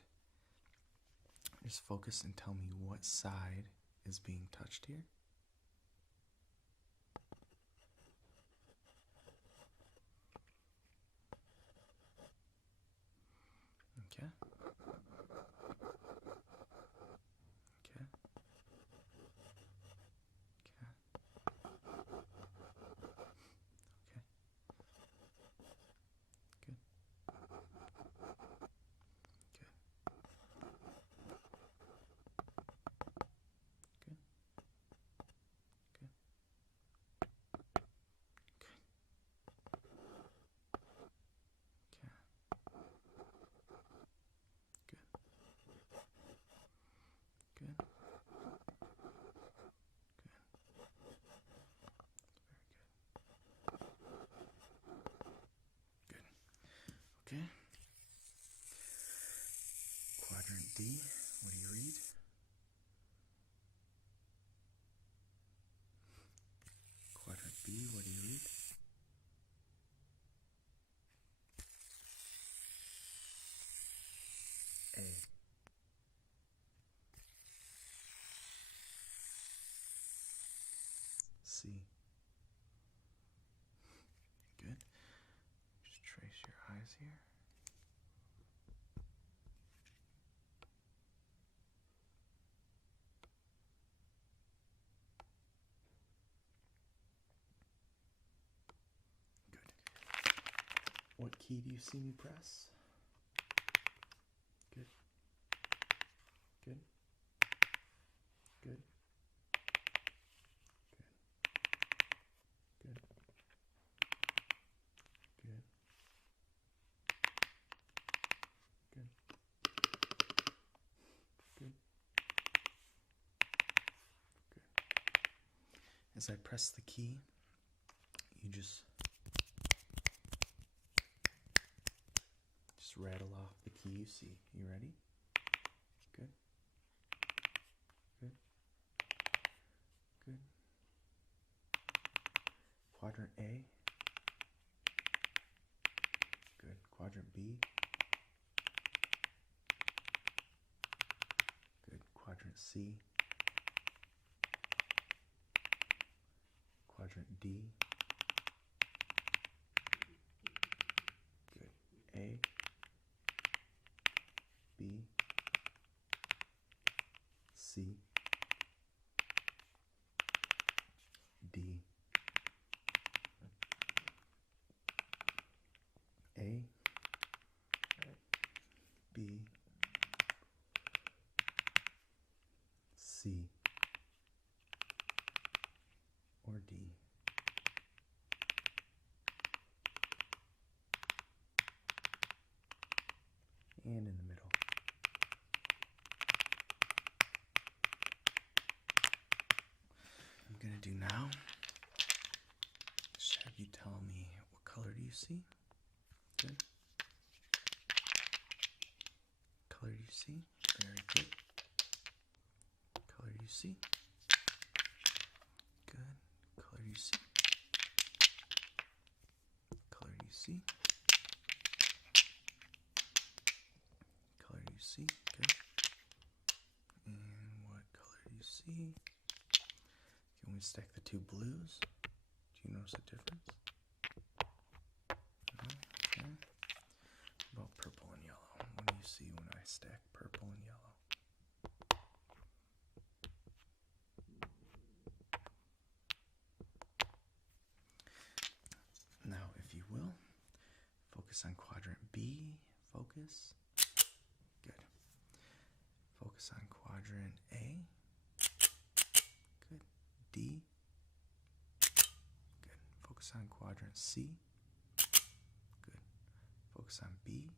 just focus and tell me what side is being touched here. Okay. Okay. Okay. Okay. Good. Good. Good. Good. Good. Good. Good. Okay. Quadrant D, what do you read? Quadrant B, what do you read? C. Good. Just trace your eyes here. What key do you see me press? Good. Good. Good. Good. Good. Good. Good. Good. Good. As I press the key, you just rattle off the key you see. You ready? Good. Good. Good. Quadrant A. Good. Quadrant B. Good. Quadrant C. Quadrant D. Good. A. B, C, D, A, B, C, or D. And in the middle. I'm going to do now, just have you tell me what color do you see? Good. Color do you see? Very good. Color do you see? Good. Color do you see? Color do you see? Color do you see? Good. And what color do you see? Can we stack the two blues? Do you notice a difference? No? Okay. What about purple and yellow? What do you see when I stack purple and yellow? Now, if you will, focus on quadrant B. Focus. Good. Focus on quadrant A. Good. D. Good. Focus on quadrant C. Good. Focus on B.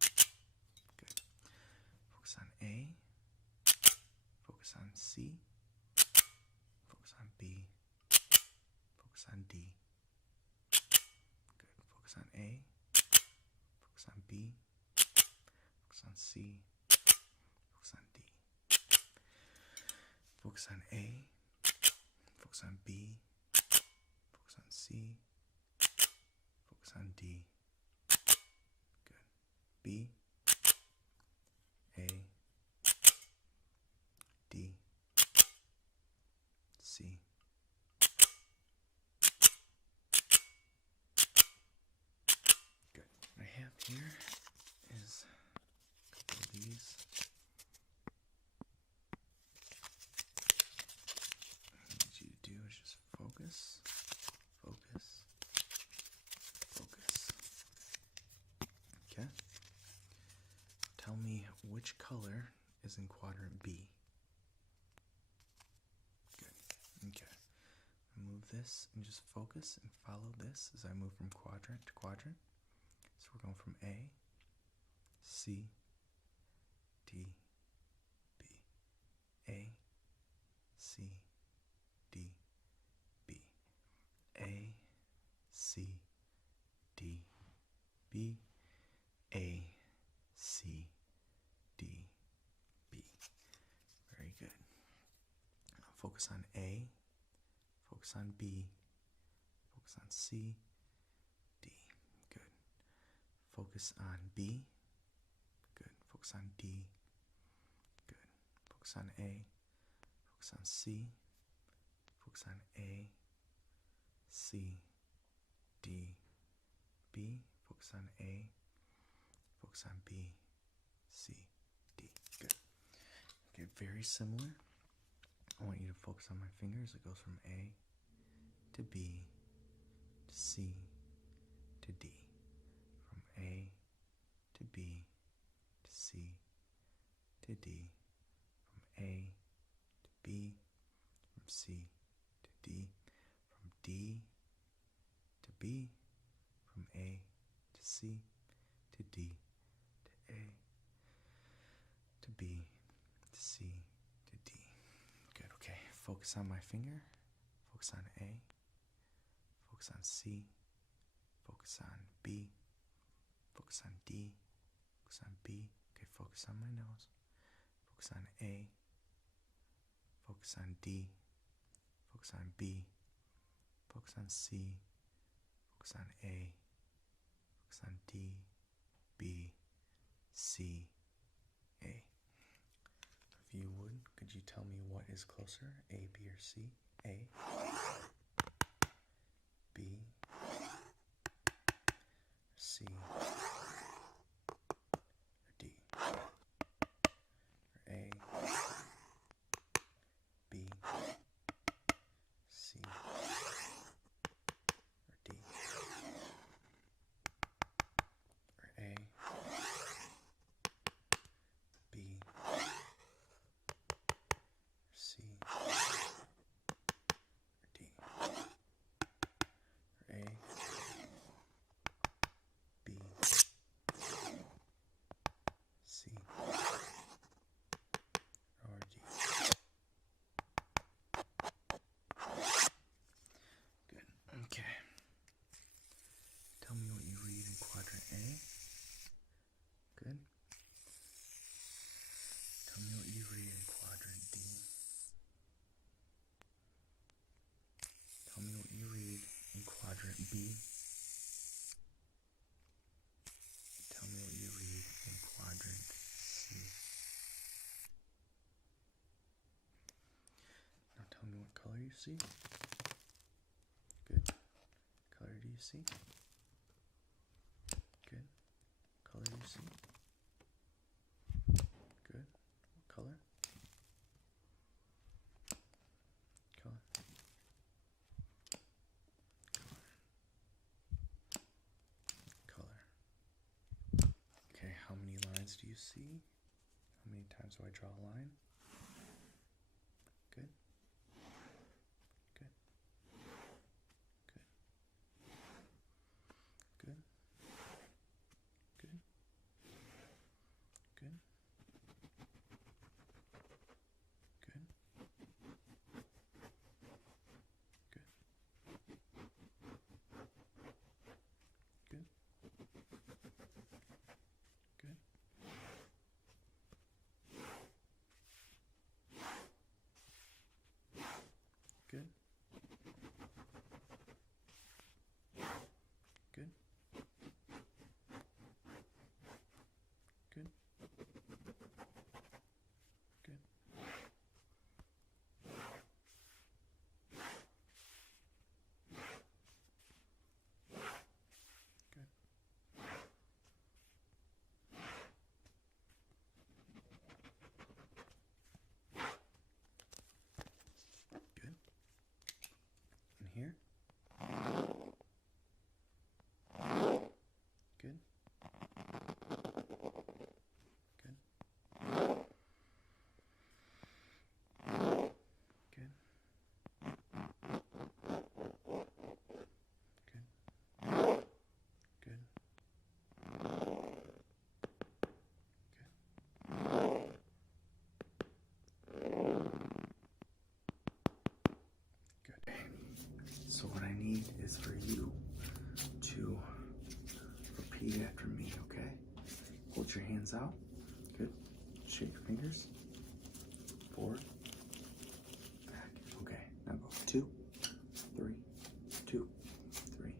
Good. Focus on A. Focus on C. Focus on B. Focus on D. Good. Focus on A. Focus on B. Focus on C. Focus on D. Focus on A. Focus on B. Focus on C. Focus on D. Good. B. A. D. C. Good. What I have here is a couple of these. What I need you to do is just focus, focus, focus. Okay? Tell me which color is in quadrant B. Good. Okay. Move this and just focus and follow this as I move from quadrant to quadrant. So we're going from A, C, D, B. A, C, D, B. A, C, D, B. A, C, D, B. Very good. Now focus on A, focus on B, focus on C, D. Good. Focus on B. Good. Focus on D. Good. Focus on A. Focus on C. Focus on A. C, D, B. Focus on A. Focus on B, C, D. Good. Okay, very similar. I want you to focus on my fingers. It goes from A to B to C to D. From A to B to C to D. From A to B, from C to D. From D to B, from A to C to D to A to B to C to D. Good, okay. Focus on my finger. Focus on A. Focus on C. Focus on B. Focus on D. Focus on B. Okay, focus on my nose. Focus on A. Focus on D. Focus on B. Focus on C. Focus on A. Focus on D. B. C. A. If you would, could you tell me what is closer, A, B, or C? A, B, C, or D? Or A, B, C, or D? Or A, B, C, or D? Or A, B, C, or D? Good. Okay. Tell me what you read in quadrant A. Good. Tell me what you read in quadrant D. Tell me what you read in quadrant B. Tell me what you read in quadrant C. Now tell me what color you see. Good. What color do you see? Good. What color do you see? Good. What color? Color. Color. Okay, how many lines do you see? How many times do I draw a line? Good. Good. Good. Good. Good. Good. Good. Good. Good. Good. Good. Good. Good. Good. Good. Good. And here. Good. Good. Good. Good. Good. Good. So what I need is for you to repeat after me, okay? Hold your hands out. Good. Shake your fingers. Forward. Back. Okay. Now go 2, 3, 2, 3,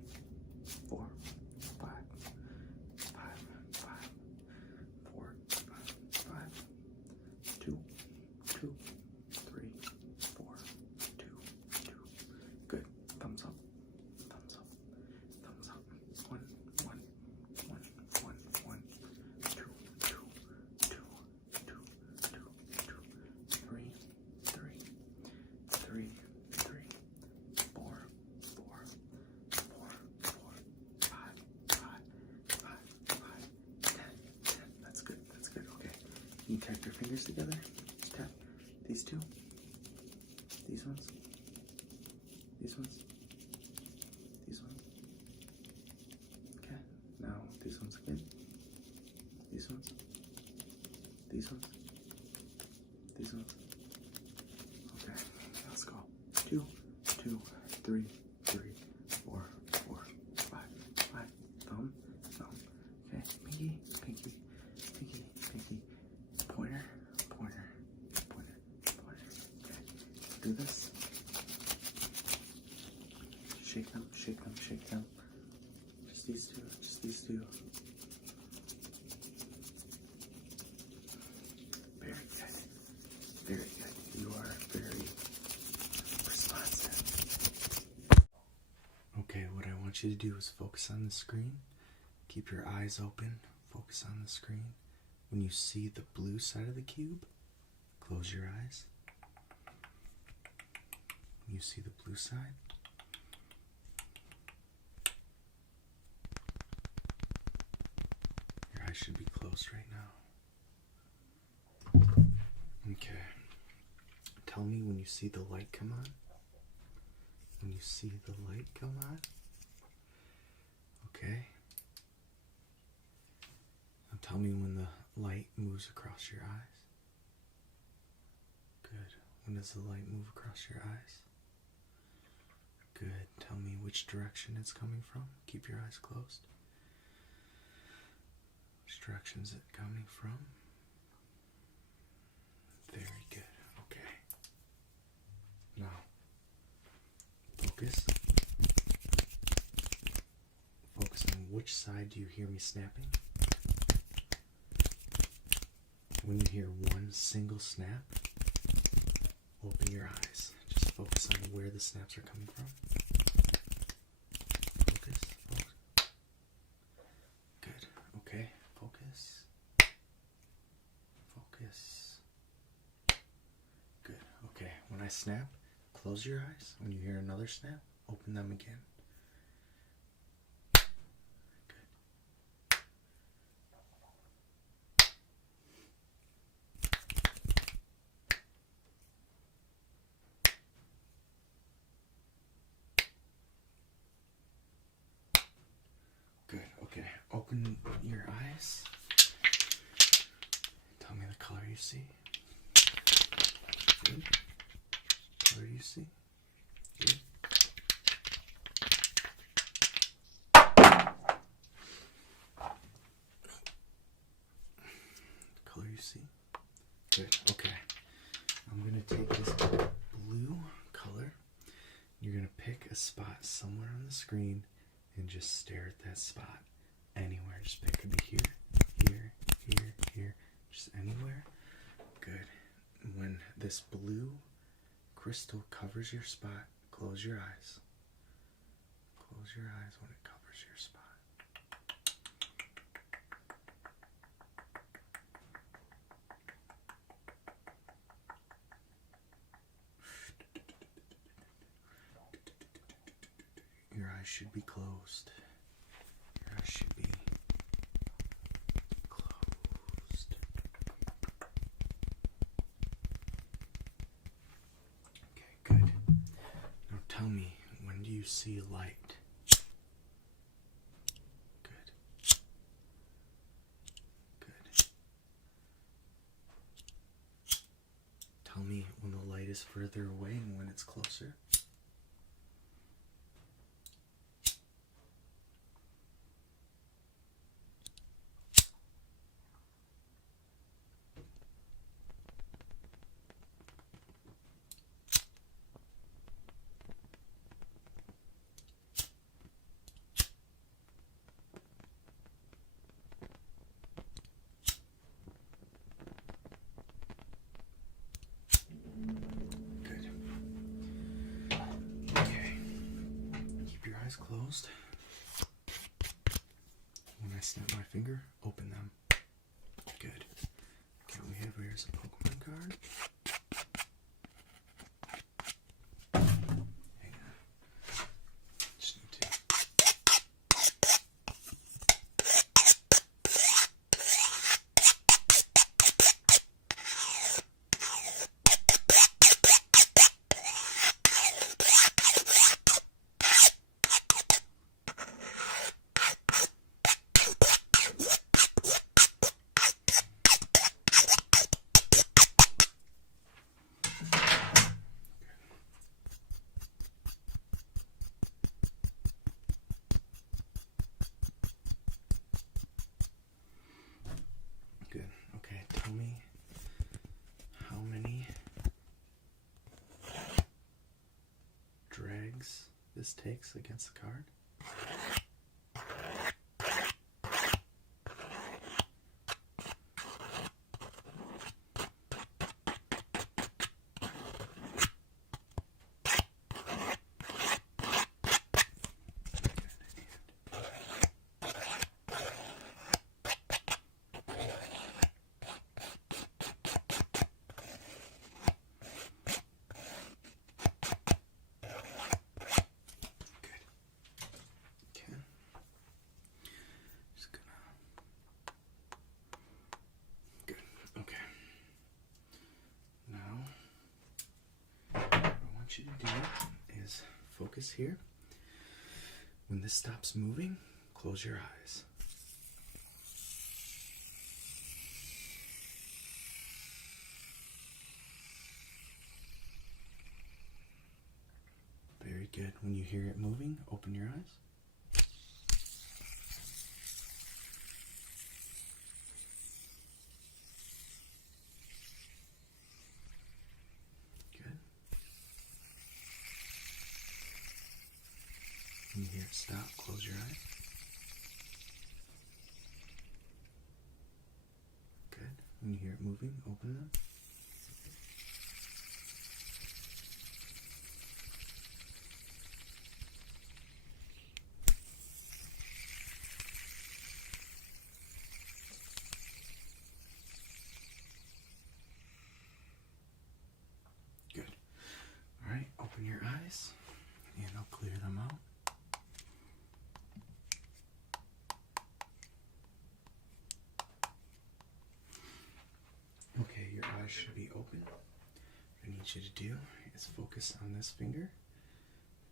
4, 5, 5, 5, 4, 5, 2, 2, 3, 4, 2, 2. Good. Thumbs up. tap your fingers together. Just tap these two. These ones. These ones. These ones. Okay. Now these ones again. These ones. These ones. These ones. Okay. Let's go. 2, 2, 3, 3, 4, 4, 5, 5. Thumb, thumb. Okay. Pinky, pinky, pinky, pinky. Pointer, pointer, pointer, pointer. Okay. Do this. Shake them, shake them, shake them. Just these two, just these two. Very good. Very good. You are very responsive. Okay, what I want you to do is focus on the screen. Keep your eyes open. Focus on the screen. When you see the blue side of the cube, close your eyes. When you see the blue side, your eyes should be closed right now. Okay. Tell me when you see the light come on. When you see the light come on. Okay. Now tell me when the light moves across your eyes. Good. When does the light move across your eyes? Good. Tell me which direction it's coming from. Keep your eyes closed. Which direction is it coming from? Very good. Okay. Now, focus. Focus on which side do you hear me snapping? When you hear one single snap, open your eyes. Just focus on where the snaps are coming from. Focus. Focus. Good. Okay. Focus. Focus. Good. Okay. When I snap, close your eyes. When you hear another snap, open them again. Good. Okay. Open your eyes. Tell me the color you see. Good. Color you see. Good. Color you see. Good. Okay. I'm gonna take this blue color. You're gonna pick a spot somewhere on the screen and just stare at that spot. Anywhere. Just pick. Could be here, here, here, here. Just anywhere. Good. When this blue crystal covers your spot, close your eyes. Close your eyes when it covers your spot. Your eyes should be closed. Your eyes should be closed. Okay, good. Now tell me, when do you see light? Good. Good. Tell me when the light is further away and when it's closer. Closed. When I snap my finger, open them. Good. Okay, we have here's a Pokemon card. Hang on. Just need to. this takes against the card. You to do is focus here. When this stops moving, close your eyes. Very good. When you hear it moving, open your eyes. When you hear it stop, close your eyes. Good. When you hear it moving, open them. Good. All right, open your eyes, and I'll clear them out. Okay, your eyes should be open. What I need you to do is focus on this finger.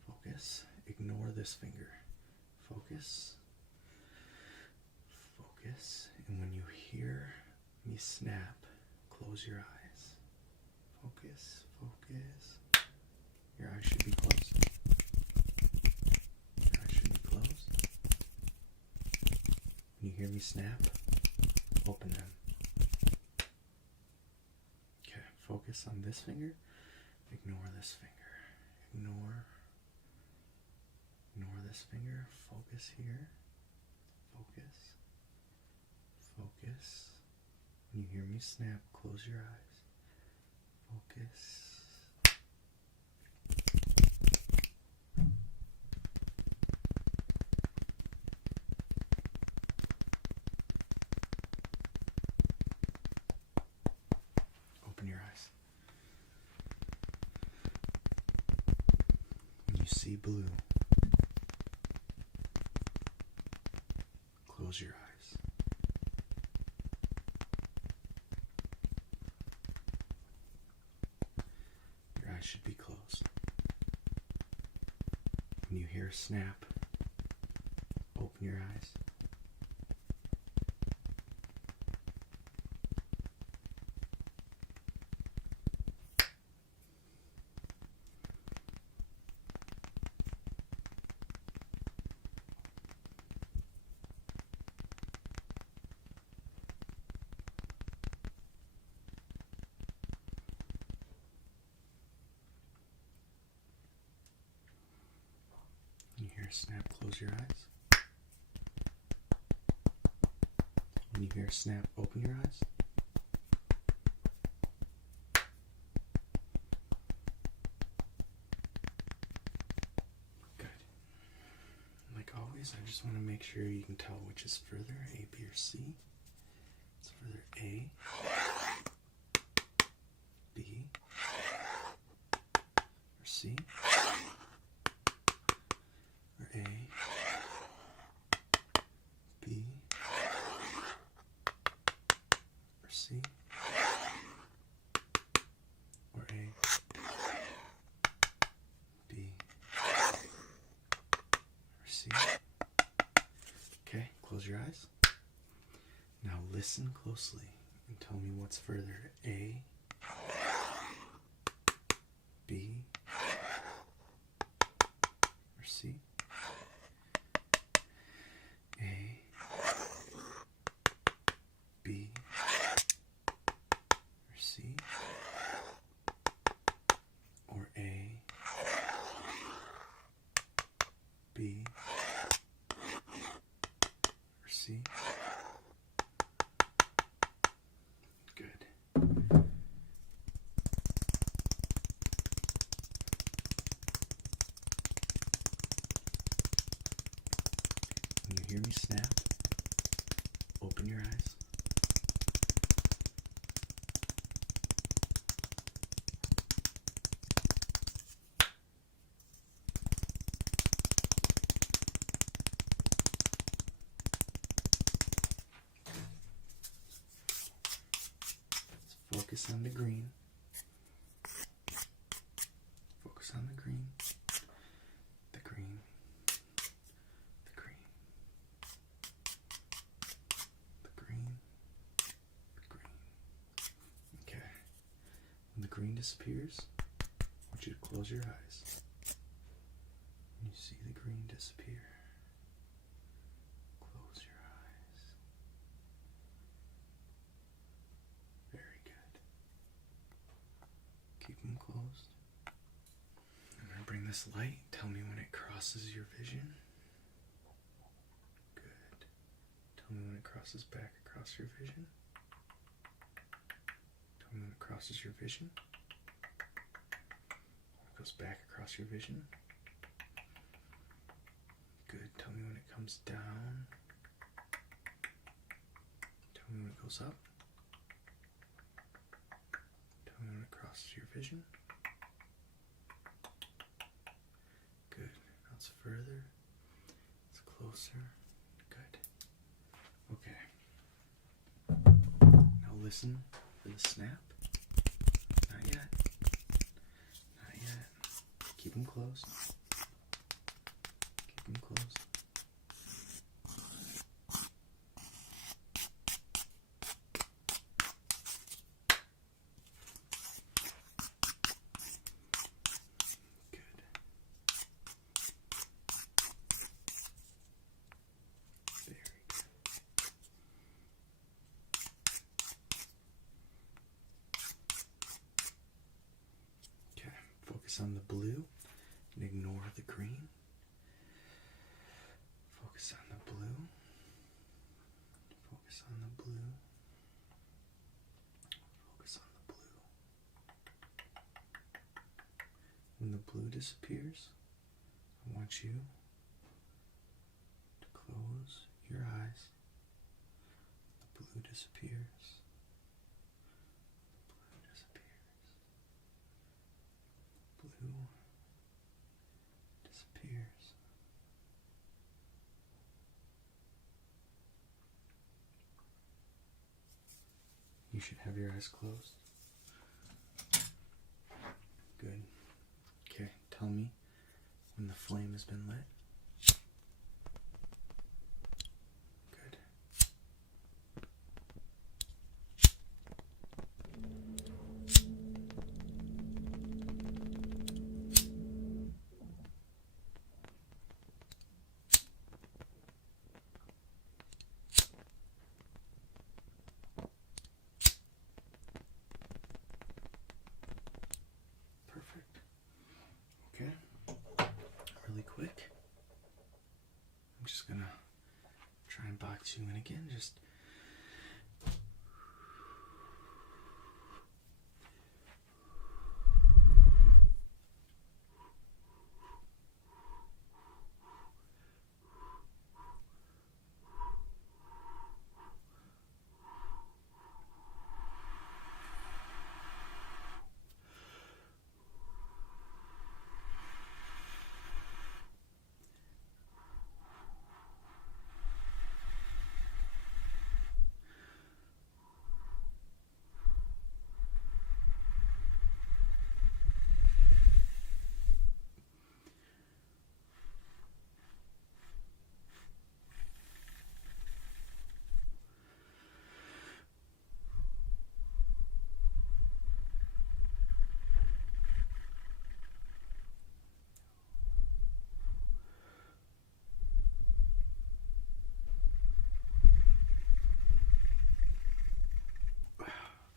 Focus. Ignore this finger. Focus. Focus. And when you hear me snap, close your eyes. Focus. Focus. Your eyes should be closed. Your eyes should be closed. When you hear me snap, open them. Focus on this finger. Ignore this finger. Ignore this finger. Focus here. Focus. Focus. When you hear me snap, close your eyes. Focus. Open your eyes. When you see blue, close your eyes. Your eyes should be closed. When you hear a snap, open your eyes. When you hear a snap, close your eyes. When you hear a snap, open your eyes. Good. Like always, I just want to make sure you can tell which is further, A, B, or C. It's further A, B, or C. Or A, B, or C, or A, B, or C. Okay, close your eyes. Now listen closely and tell me what's further, A, B, or C. A, B, or C, or A, B, or C. Good. When you hear me snap, open your eyes. Focus on the green. Focus on the green. The green. The green. The green. The green. Okay. When the green disappears, I want you to close your eyes. When you see the green disappear, close your eyes. Very good. Keep them closed. I'm going to bring this light. Tell me when it crosses your vision. Good. Tell me when it crosses back across your vision. Tell me when it crosses your vision. When it goes back across your vision. Good. Tell me when it comes down. Tell me when it goes up. Tell me when it crosses your vision. Good. Now it's further. It's closer. Good. Okay. Now listen for the snap. Not yet. Not yet. Keep them closed. Keep them closed. Focus on the blue and ignore the green. Focus on the blue. Focus on the blue. Focus on the blue. When the blue disappears, I want you to close your eyes. The blue disappears. Blue disappears. You should have your eyes closed. Good. Okay, tell me when the flame has been lit. Good. Okay, really quick. I'm just gonna try and box you in again. Just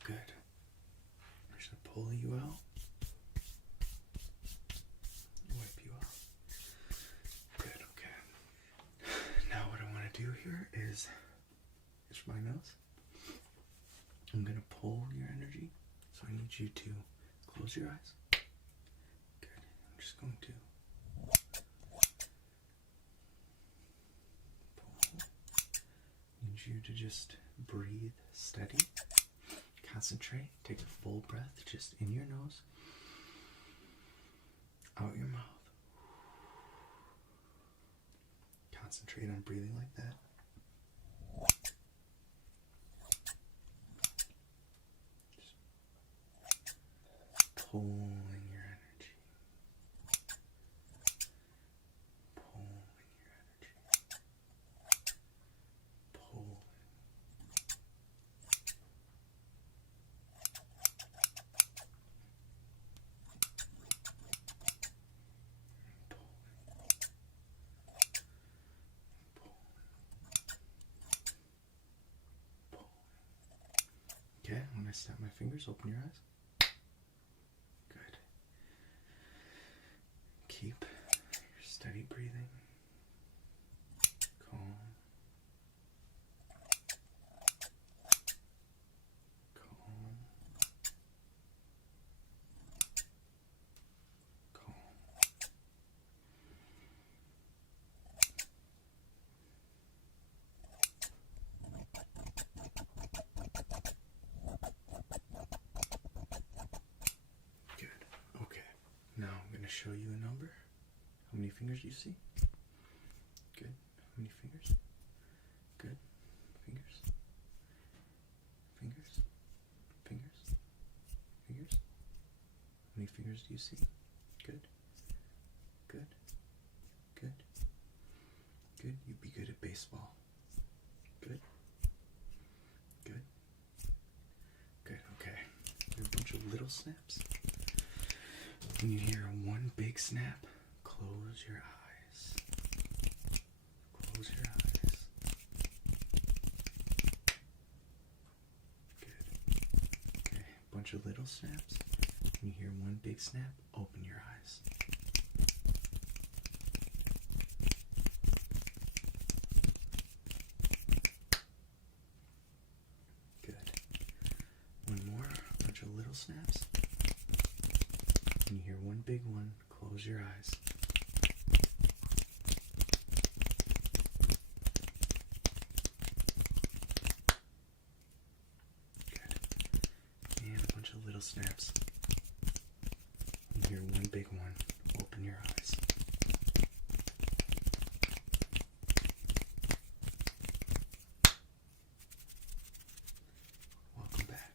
good. I'm just gonna pull you out. Wipe you off. Good, is my nose. I'm going to pull your energy. So I need you to close your eyes. Good. I'm just going to pull. I need you to just breathe steady. Concentrate. Take a full breath just in your nose, out your mouth. Concentrate on breathing like that. Just pulling your energy. Pulling your energy. Pulling. Okay, when I snap my fingers, open your eyes. Good. Keep your steady breathing. Calm. Calm. Calm. Now I'm going to show you a number. How many fingers do you see? Good. How many fingers? Good. Fingers. Fingers. Fingers. Fingers. How many fingers do you see? Good. Good. Good. Good. You'd be good at baseball. Good. Good. Good. Okay. There are a bunch of little snaps. When you hear one big snap, close your eyes. Close your eyes. Good. Okay, bunch of little snaps. When you hear one big snap, open your eyes. Good. One more, bunch of little snaps. When you hear one big one, close your eyes. Good. And a bunch of little snaps. When you hear one big one, open your eyes. Welcome back.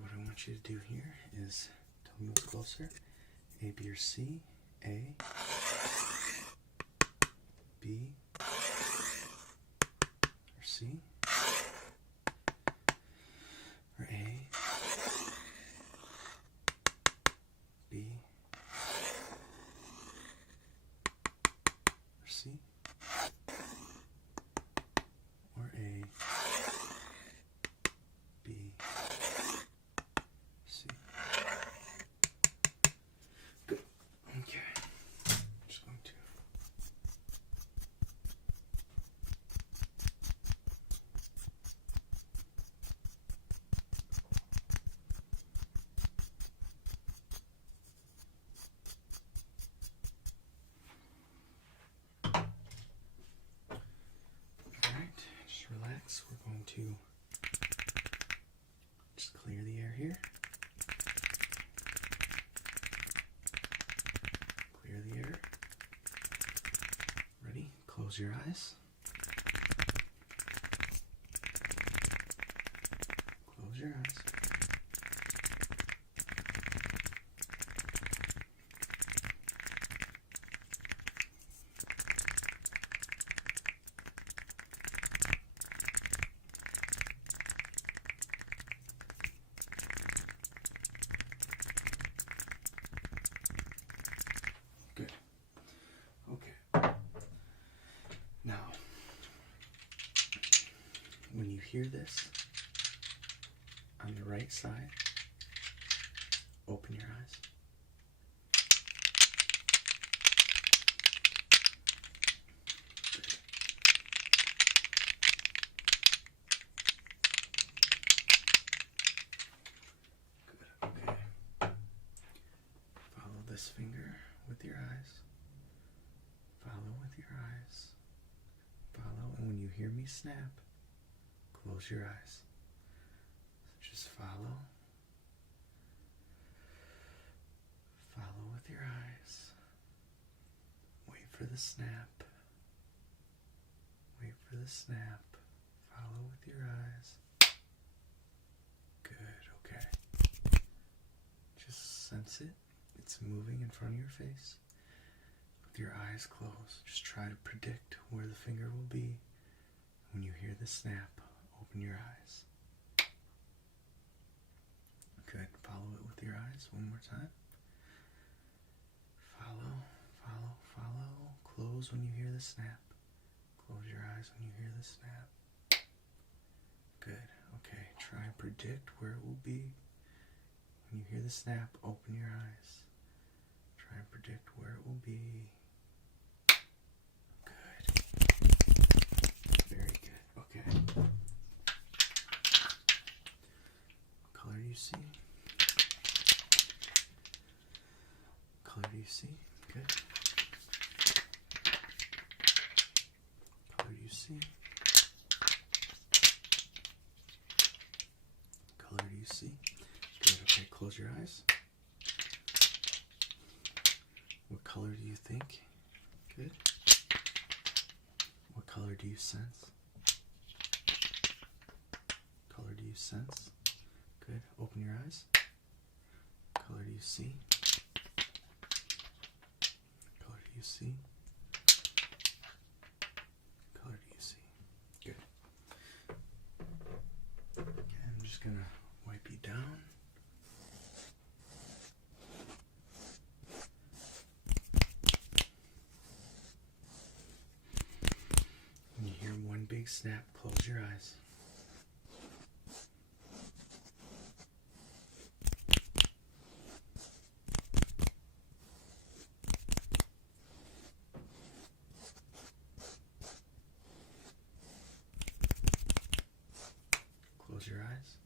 What I want you to do here is tell me what's closer. A, B, or C. A, B, or C. Or A, B, or C. Or A, B, C. Good. Okay. I'm just going to Alright, just relax. We're going to just clear the air here. Clear the air. Ready? Close your eyes. Close your eyes. Good. Okay. Now, when you hear this, on the right side, open your eyes. with your eyes. Follow, and when you hear me snap, close your eyes. So just follow. Follow with your eyes. Wait for the snap. Wait for the snap. Follow with your eyes. Good, okay. Just sense it. It's moving in front of your face. With your eyes closed, just try to predict where the finger will be. When you hear the snap, open your eyes. Good. Follow it with your eyes one more time. Follow, follow, follow. Close when you hear the snap. Close your eyes when you hear the snap. Good. Okay. Try and predict where it will be. When you hear the snap, open your eyes. Try and predict where it will be. Good. Very good. Okay. What color do you see? What color do you see? Good. What color do you see? What color do you see? Good. Okay, close your eyes. What color do you think? Good. What color do you sense? What color do you sense? Good. Open your eyes. What color do you see? What color do you see? What color do you see? Good. Okay, I'm just gonna wipe you down. When you hear one big snap, close your eyes. Close your eyes.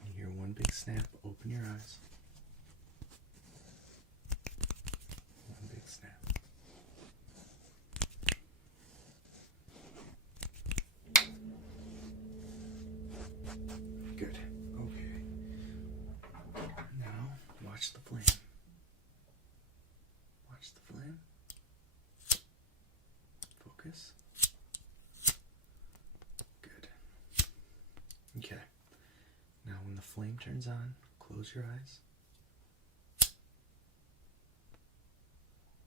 When you hear one big snap, open your eyes. One big snap. Good. Okay. Now, watch the flame. Watch the flame. Focus. Good. Okay. Now, when the flame turns on, close your eyes.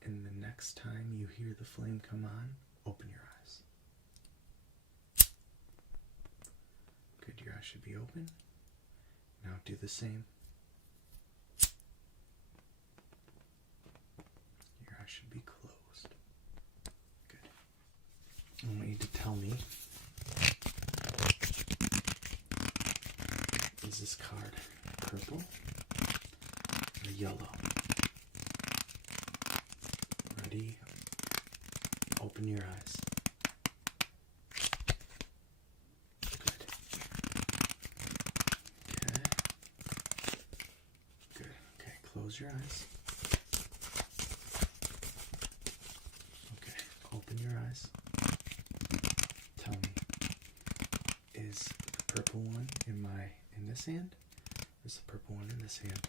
And the next time you hear the flame come on, open your eyes. Good, your eyes should be open. Now do the same. Your eyes should be closed. Good. I want you to tell me, is this card purple or yellow? Ready? Open your eyes. Good. Okay. Good. Okay, close your eyes. Okay, open your eyes. Tell me, is the purple one in this hand? Or is the purple one in this hand?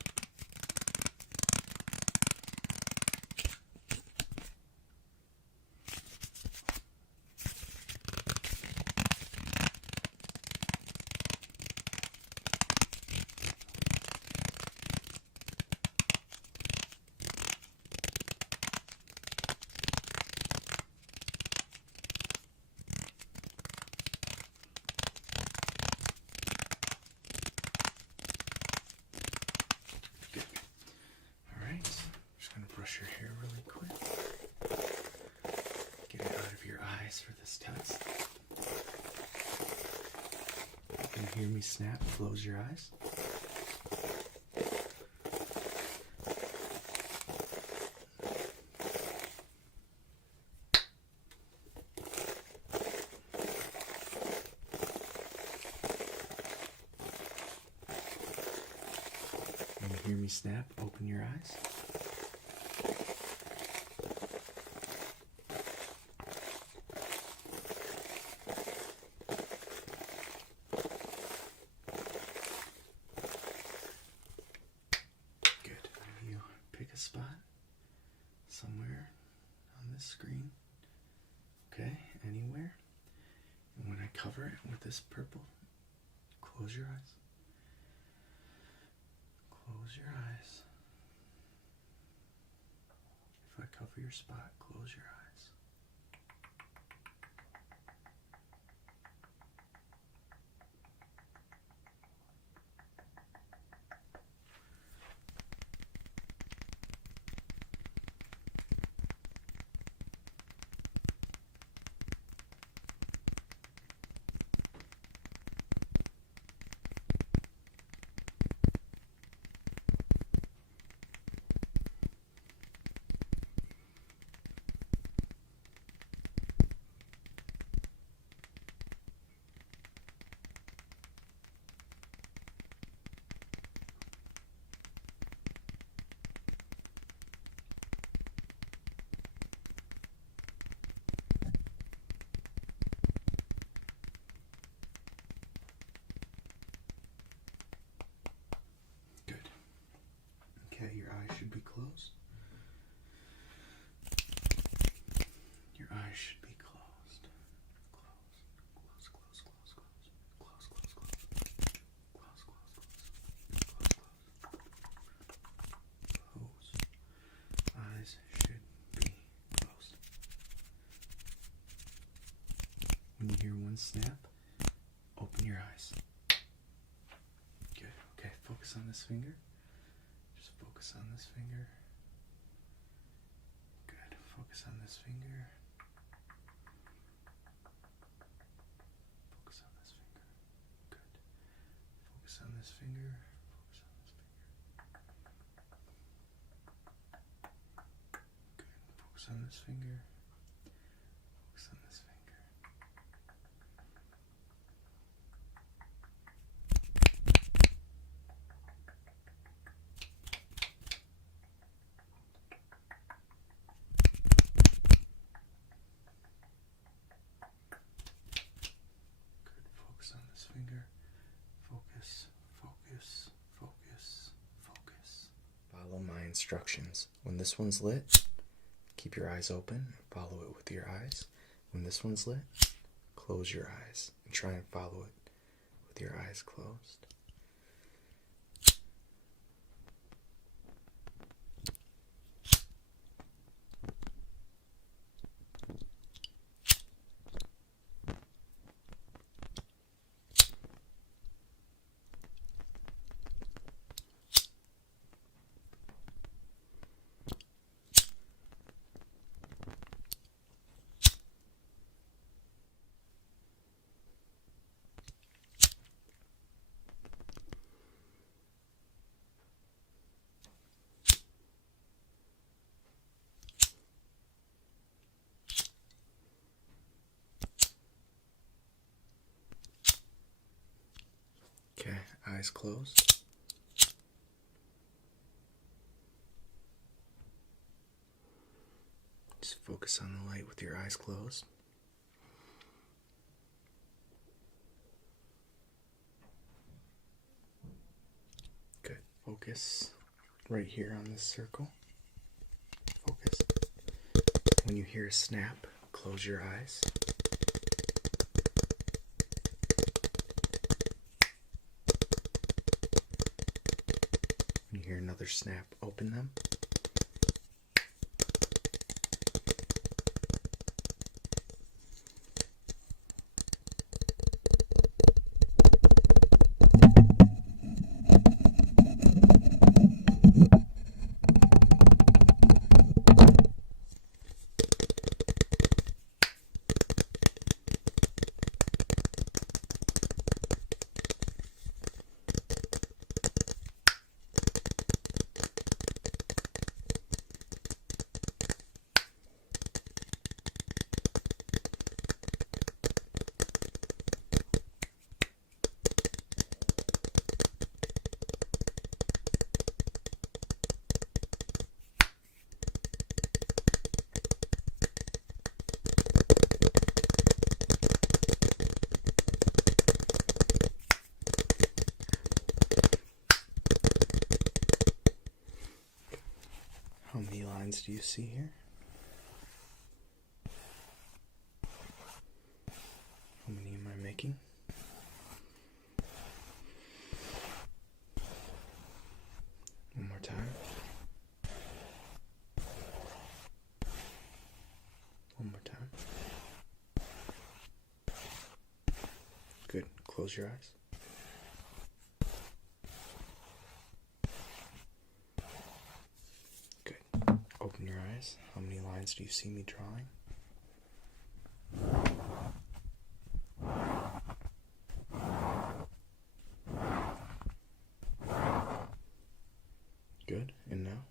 Brush your hair really quick. Get it out of your eyes for this test. You can hear me snap. Close your eyes. me snap, open your eyes. Good. You pick a spot somewhere on this screen. Okay, anywhere. And when I cover it with this purple, close your eyes. Close your eyes. If I cover your spot, close your eyes. Your eyes should be closed. Your eyes should be closed. Close, close, close, close, close, close, close, close, close, close, close. Eyes should be closed. When you hear one snap, open your eyes. Good. Okay, focus on this finger. Focus on this finger. Good. Focus on this finger. Focus on this finger. Good. Focus on this finger. Focus on this finger. Good. Focus on this finger. Focus on this finger. Finger. Focus, focus, focus, focus. Follow my instructions. When this one's lit, keep your eyes open. Follow it with your eyes. When this one's lit, close your eyes and try and follow it with your eyes closed. Okay, eyes closed. Just focus on the light with your eyes closed. Good. Focus right here on this circle. Focus. When you hear a snap, close your eyes. When you hear another snap, open them. lines do you see here? How many am I making? One more time. One more time. Good. Close your eyes. Good. Open your eyes. How many lines do you see me drawing? Good. And now?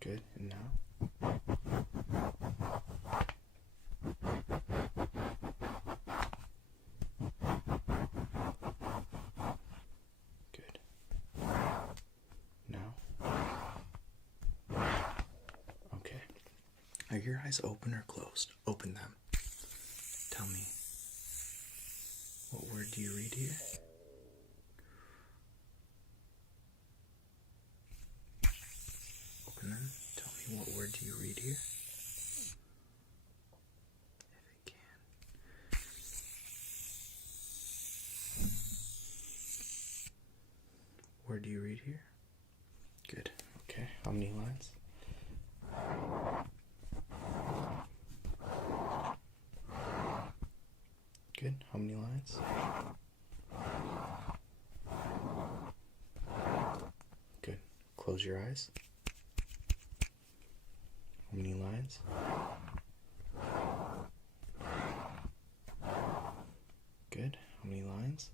Good. And now? Good. Now? Okay. Are your eyes open or closed? Open them. Tell me, what word do you read here? Open them. Tell me, what word do you read here? If it can. Word do you read here? Good. Okay. How many lines? Good. How many lines? Good. Close your eyes. How many lines? Good. How many lines?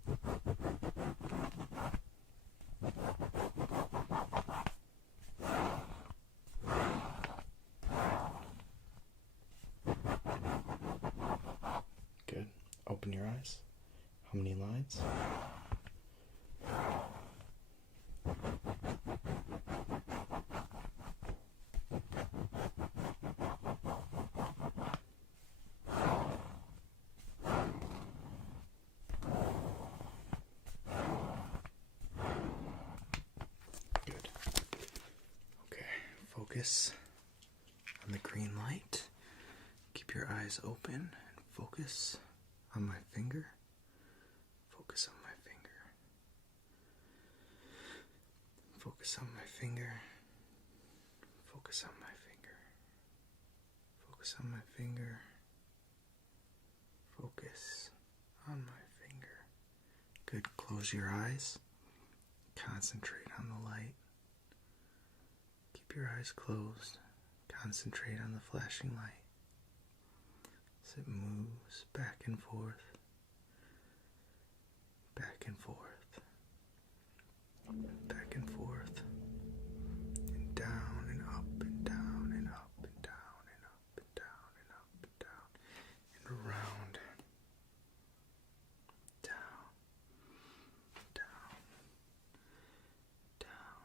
Good. Open your eyes. How many lines? Good. Okay, focus on the green light. Keep your eyes open and focus on my finger. Focus on my finger. Focus on my finger. Focus on my finger. Focus on my finger. Focus on my finger. Good. Close your eyes. Concentrate on the light. Keep your eyes closed. Concentrate on the flashing light as it moves back and forth. Back and forth. Back and forth. And down and up and down and up and down and up and down and up and down and around. Down. Down. Down.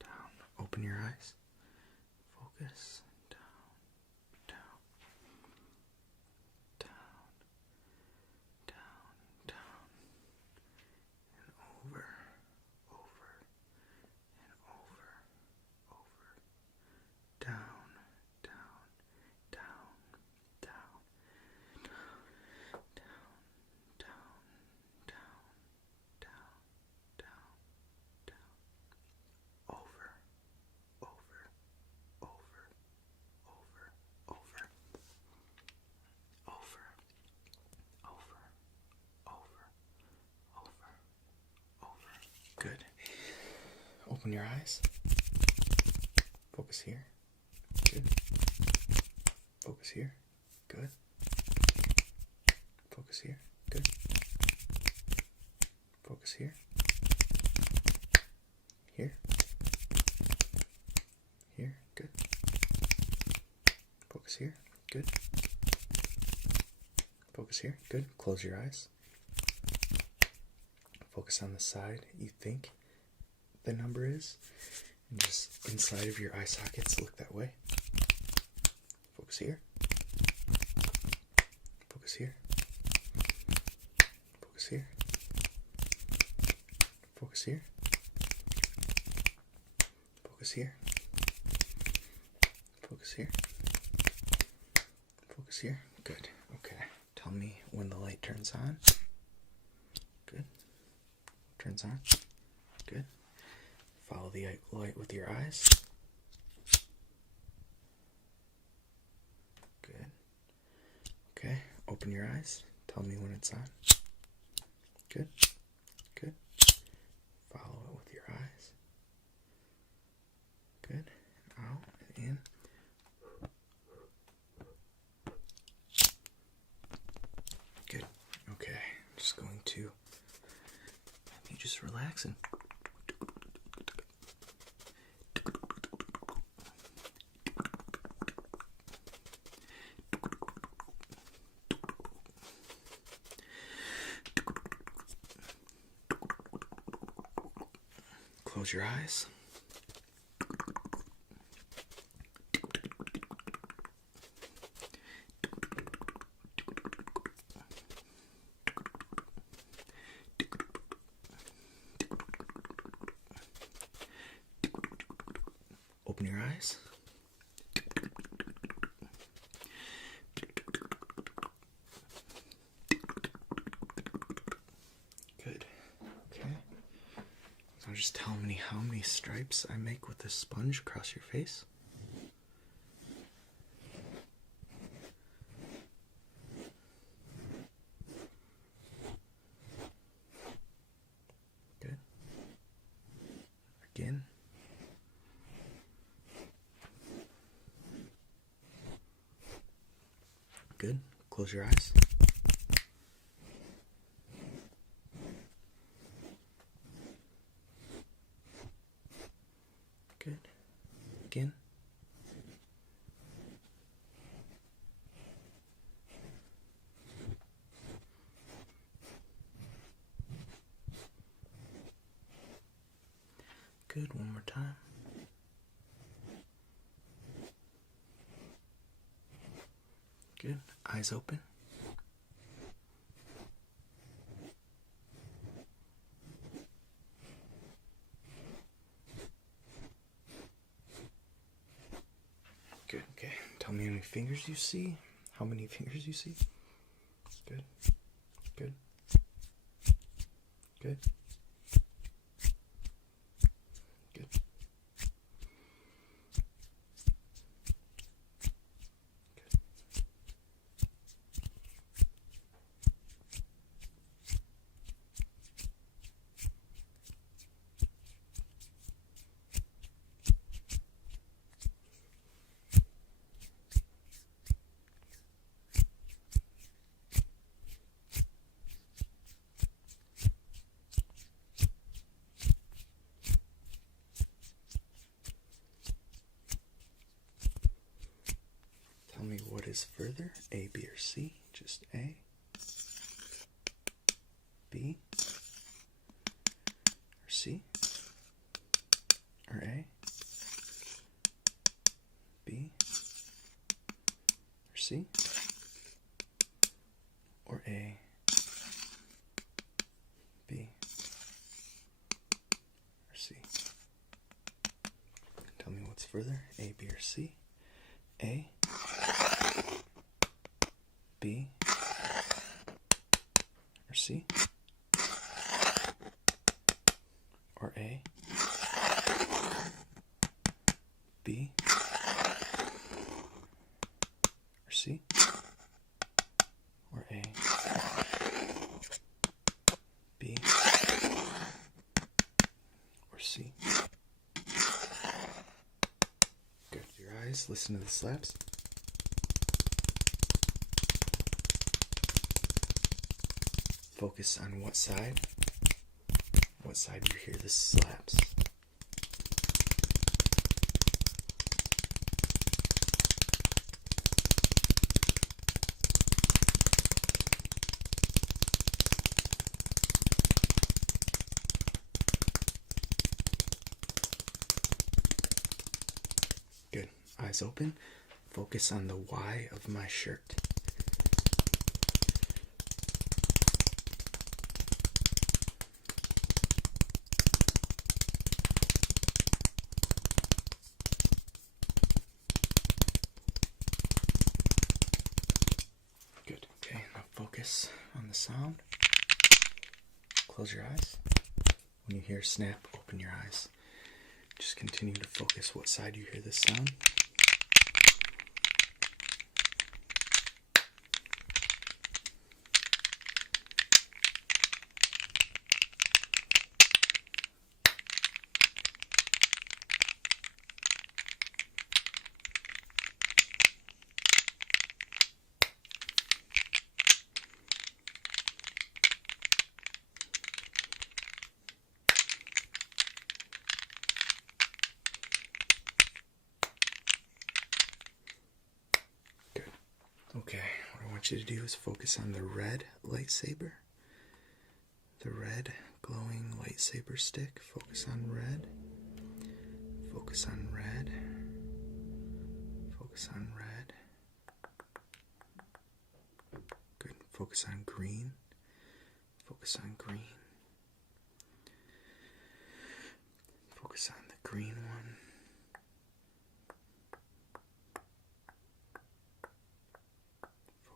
Down. Open your eyes. Focus. Down. Down. Down. Down. Down. And over. Over. And over. Over. Down. Down. Down. Down. Down. Down. Down. Down. Down. Down. Down. Over. Over. Over. Over. Over. Over. Over. Over. Over. Over. Good. Open your eyes. Focus here. Good. Focus here. Good. Focus here. Good. Focus here. Here. Here. Good. Focus here. Good. Focus here. Good. Close your eyes. Focus on the side you think the number is. And just inside of your eye sockets, look that way. Focus here. Focus here. Focus here. Focus here. Focus here. Focus here. Focus here. Good. Okay. Tell me when the light turns on. Good. Turns on. Good. Follow the light with your eyes. Good. Okay. Open your eyes. Tell me when it's on. Good. Good. Follow it with your eyes. Good. Out and in. Good. Okay. I'm just going to let me just relax and close your eyes. Open your eyes. Good. Okay. Now just tell me how many stripes I make with this sponge across your face. Good. Again. Good. Close your eyes. Good. Again. Good. One more time. Good. Eyes open. Good. Okay. Tell me how many fingers you see. How many fingers you see. Good. Good. Good. Good. Tell me what is further, A, B, or C? Just A, B, or C, or A, B, or C, or A, B, or C. Tell me what's further, A, B, or C? A, B, or C, or A, B, or C, or A, B, or C. Good. Your eyes, listen to the slaps. Focus on what side you hear the slaps. Good. Eyes open. Focus on the Y of my shirt. focus on the sound. Close your eyes. When you hear snap, open your eyes. Just continue to focus what side you hear this sound. Okay, what I want you to do is focus on the red lightsaber. The red glowing lightsaber stick. Focus on red. Focus on red. Focus on red. Good. Focus on green. Focus on green. Focus on the green one.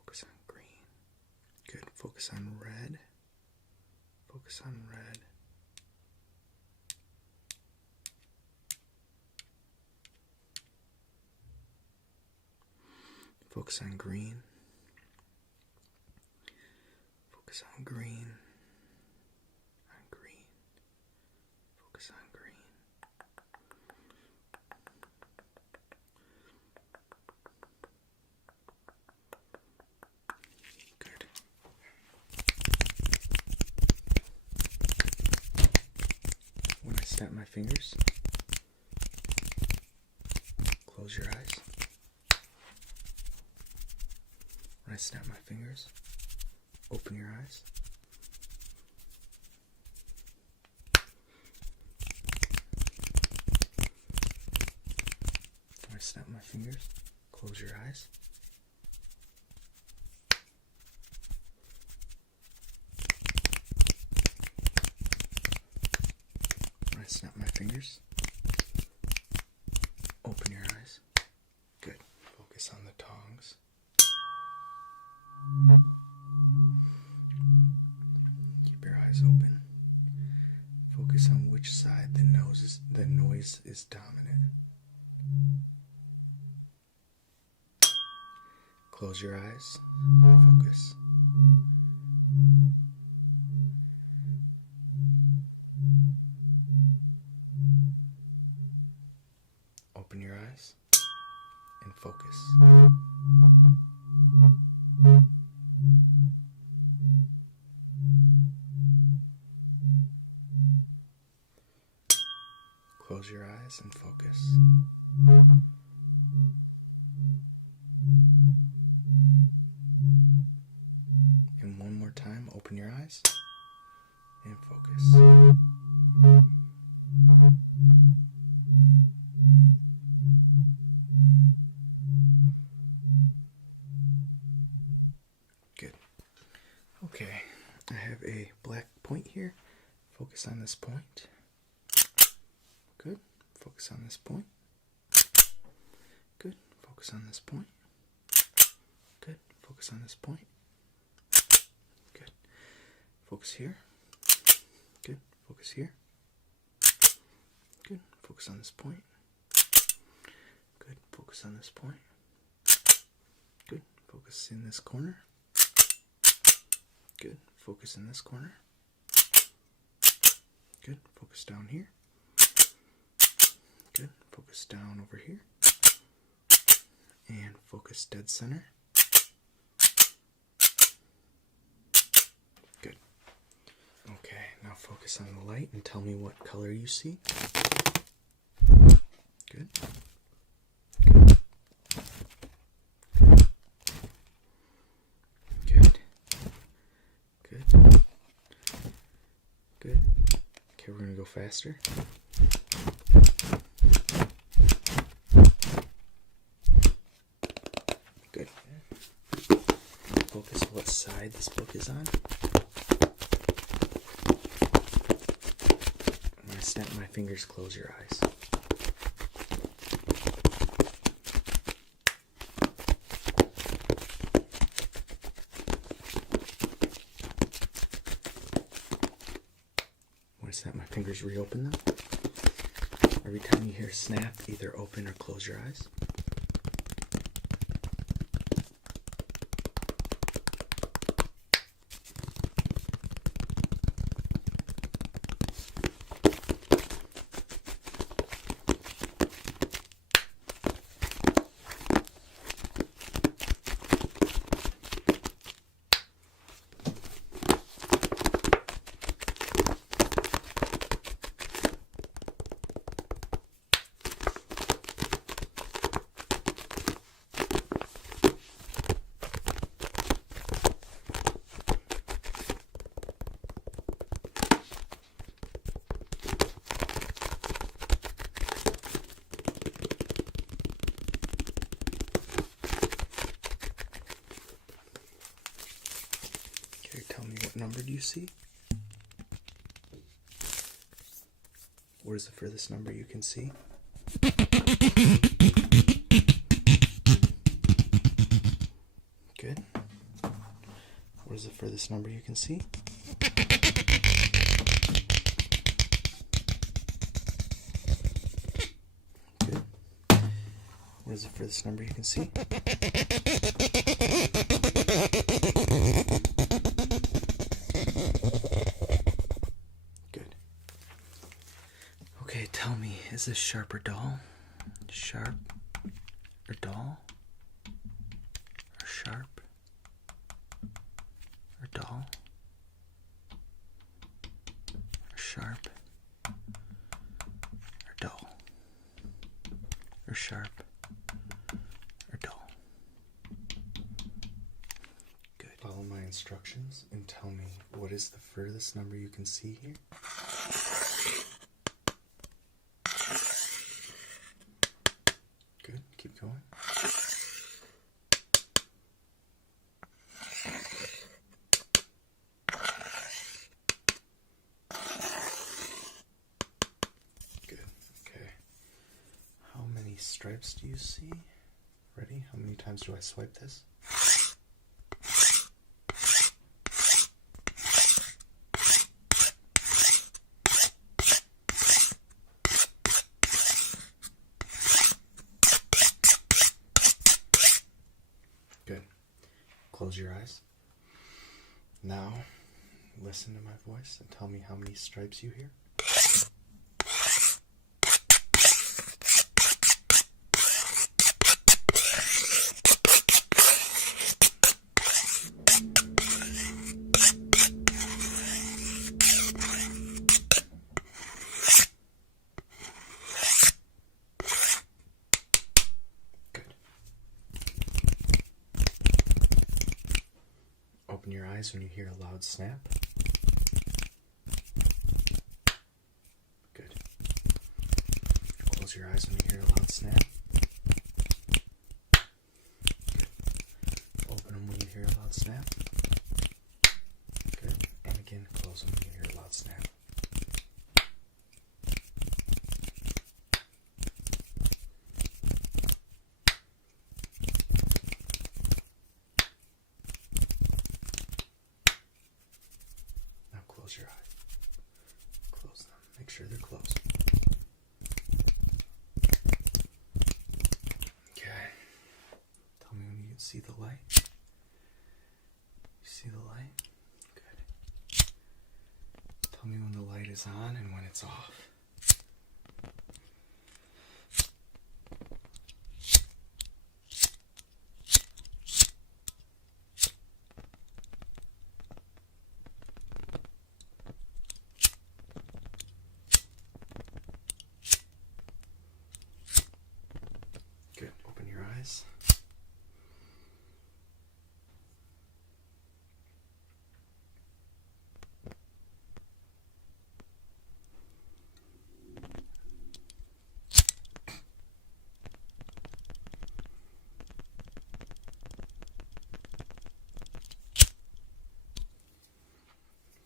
Focus on green. Good. Focus on red. Focus on red. Focus on green. Focus on green. On green. Focus on green. Good. When I snap my fingers, close your eyes. When I snap my fingers, open your eyes. When I snap my fingers, close your eyes. When I snap my fingers, open your eyes. Good. Focus on the tongs. Keep your eyes open. Focus on which side the noise is dominant. Close your eyes. Focus. Open your eyes and focus. Close your eyes and focus. And one more time, open your eyes and focus. Good. Okay, I have a black point here. Focus on this point. Good. Focus on this point. Good. Focus on this point. Good. Focus on this point. Good. Focus here. Good. Focus here. Good. Focus on this point. Good. Focus on this point. Good. Focus in this corner. Good. Focus in this corner. Good. Focus down here. Good. Focus down over here. And focus dead center. Good. Okay, now focus on the light and tell me what color you see. Good. Good. Good. Good. Good. Okay, we're going to go faster. Good. Focus what side this book is on. When I snap my fingers, close your eyes. fingers, reopen them. Every time you hear snap, either open or close your eyes. What number do you see? What is the furthest number you can see? Good. What is the furthest number you can see? Good. What is the furthest number you can see? Okay, tell me, is this sharp or dull? Sharp or dull? Or sharp or dull? Or sharp or dull? Or sharp or dull? Good. Follow my instructions and tell me what is the furthest number you can see here? Good, keep going. Good, okay. How many stripes do you see? Ready? How many times do I swipe this? Good. Close your eyes. Now, listen to my voice and tell me how many stripes you hear. Open your eyes when you hear a loud snap. Good. Close your eyes when you hear a loud snap. Good. Open them when you hear a loud snap. Good. And again, close them when you hear a loud snap. Close your eyes. Close them. Make sure they're closed. Okay. Tell me when you can see the light. You see the light? Good. Tell me when the light is on and when it's off. Good. Open your eyes.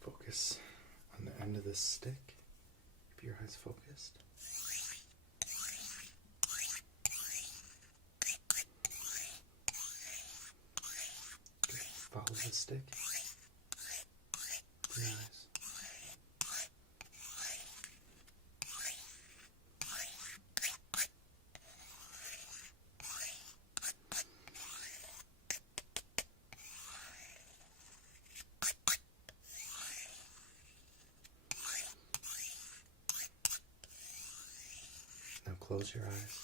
Focus on the end of this stick. Keep your eyes focused. Follow the stick. Open your eyes. close your eyes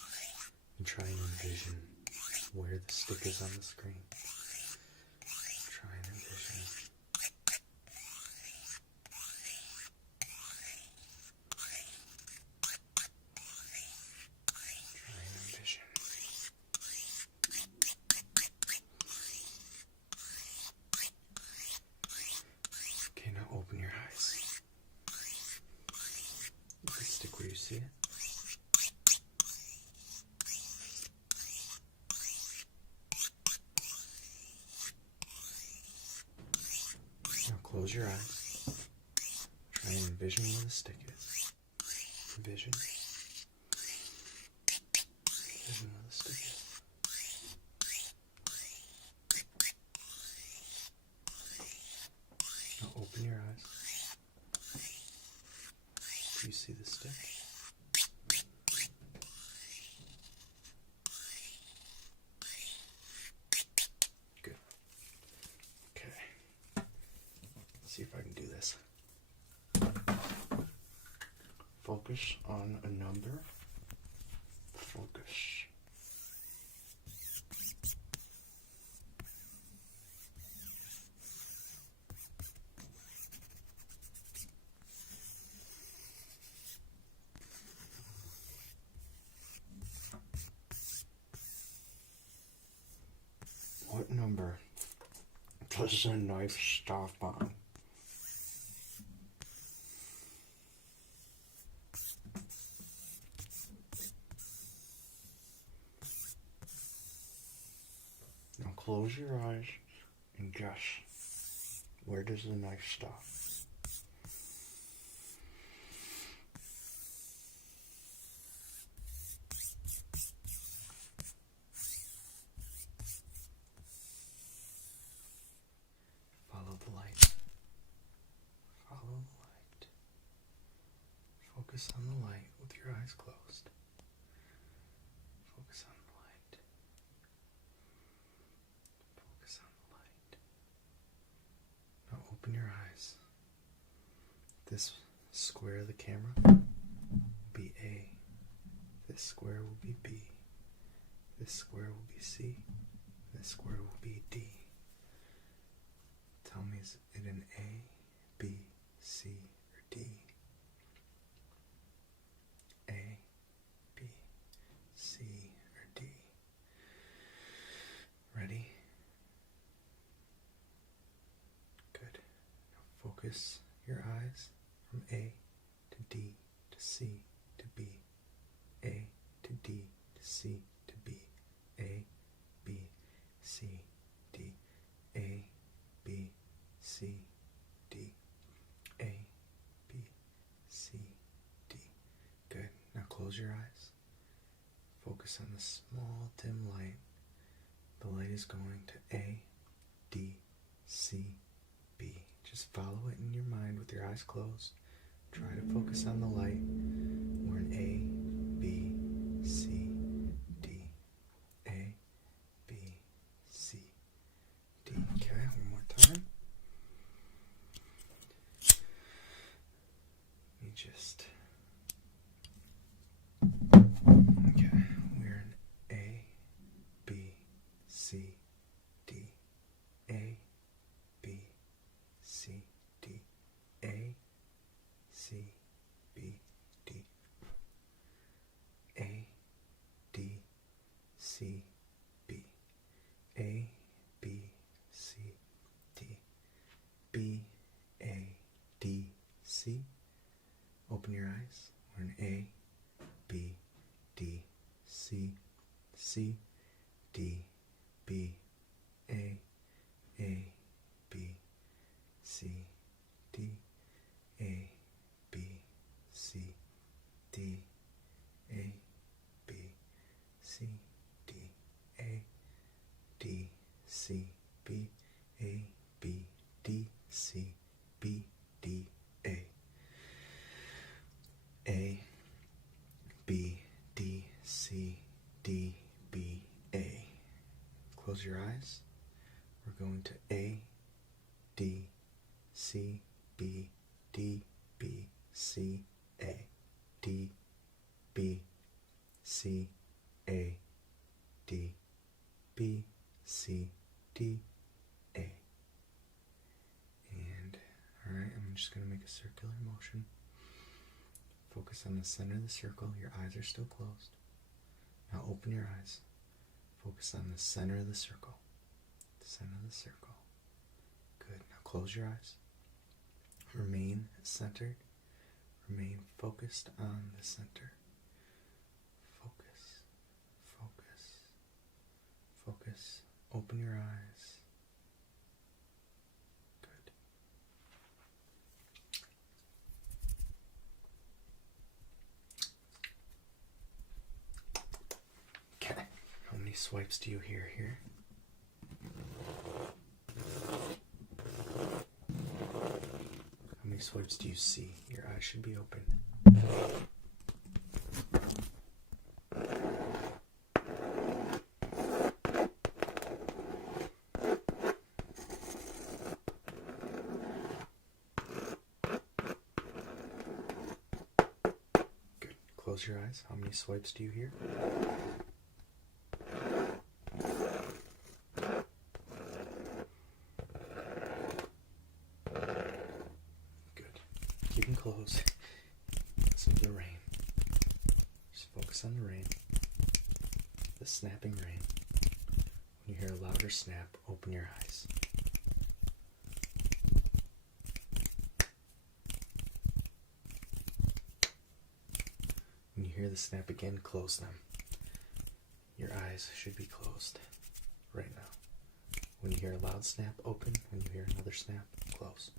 and try and envision where the stick is on the screen. Try and envision it. Try and envision. Okay, now open your eyes. Is the stick where you see it? Now close your eyes. Try and envision where the stick is. Envision. Envision where the stick is. Now open your eyes. Do you see the stick? Good. Okay. Let's see if I can do this. Focus on a number. Focus. What number does the knife stop on? Now close your eyes and guess, where does the knife stop? Follow the light. Follow the light. Focus on the light with your eyes closed. Focus on the light. Focus on the light. Now open your eyes. This square of the camera will be A. This square will be B. This square will be C. This square will be D. Tell me, is it an A, B, C, or D? A, B, C, or D? Ready? Good. Now focus your eyes from A to D to C to B. A to D to C to B. A, B, C, D. A, B, C, D. A, B, C, D. Good. Now close your eyes. Focus on the small dim light. The light is going to A, D, C, B. Just follow it in your mind with your eyes closed. Try to focus on the light. We're in A, B, C, D. A, B, C, D. Okay, one more time. Let me just... Okay, we're in A, B, C, D. A, B, C, D. A, C, B, D. A, D, C, B. A, B, C, D. B, A, D, C. Open your eyes. We're in A, B, D, C, C, D, B, A, B, C, D, A, B, C, D, A, B, C, D, A, D, C, B, A, B, D, C, B, D, A. A, B, D, C, D, B, A. Close your eyes. We're going to A, D, C, B, D, B, C, A. D, B, C, A, D, B, C, D, A. And, alright, I'm just going to make a circular motion. Focus on the center of the circle. Your eyes are still closed. Now open your eyes. Focus on the center of the circle. The center of the circle. Good. Now close your eyes. Remain centered. Remain focused on the center. Focus. Focus. Focus. Open your eyes. Good. Okay. How many swipes do you hear here? How many swipes do you see? Your eyes should be open. Good. Close your eyes. How many swipes do you hear? Keep them closed. Listen to the rain. Just focus on the rain. The snapping rain. When you hear a louder snap, open your eyes. When you hear the snap again, close them. Your eyes should be closed right now. When you hear a loud snap, open. When you hear another snap, close.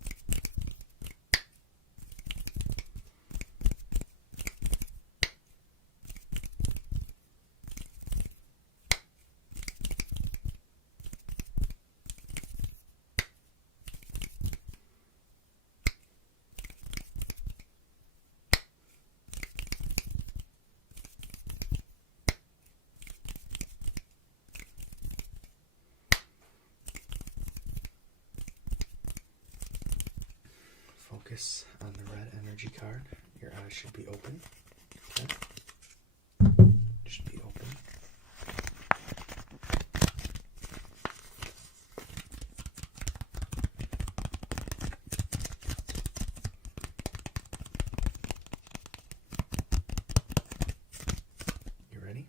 Focus on the red energy card. Your eyes should be open. Okay. Should be open. You ready?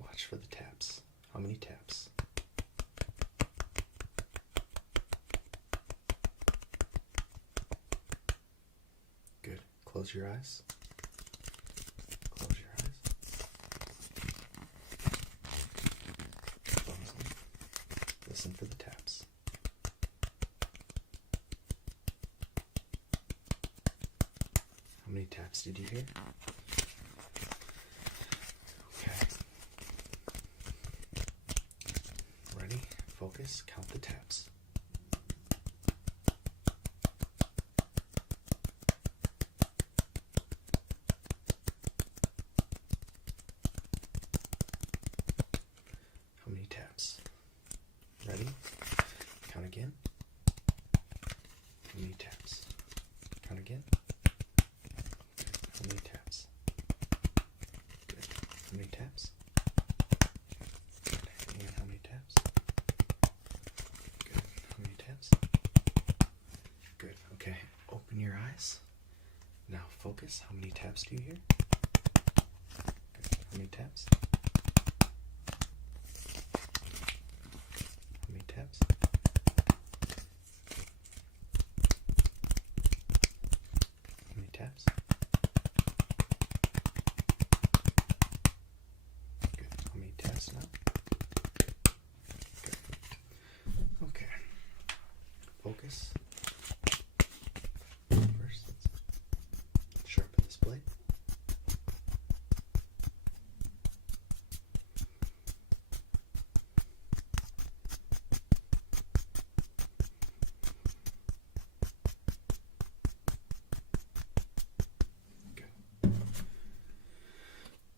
Watch for the taps. How many taps? Close your eyes. Close your eyes. Close them. Listen for the taps. How many taps did you hear? Okay. Ready? Focus. Count the taps. Taps. Ready? Count again. How many taps? Count again. How many taps? Good. How many taps? Good. And how many taps? Good. How many taps? Good. Okay. Open your eyes. Now focus. How many taps do you hear? Good. How many taps? Taps. How many taps? Good. How many taps now? Good. Okay. Focus. First, let's sharpen this blade.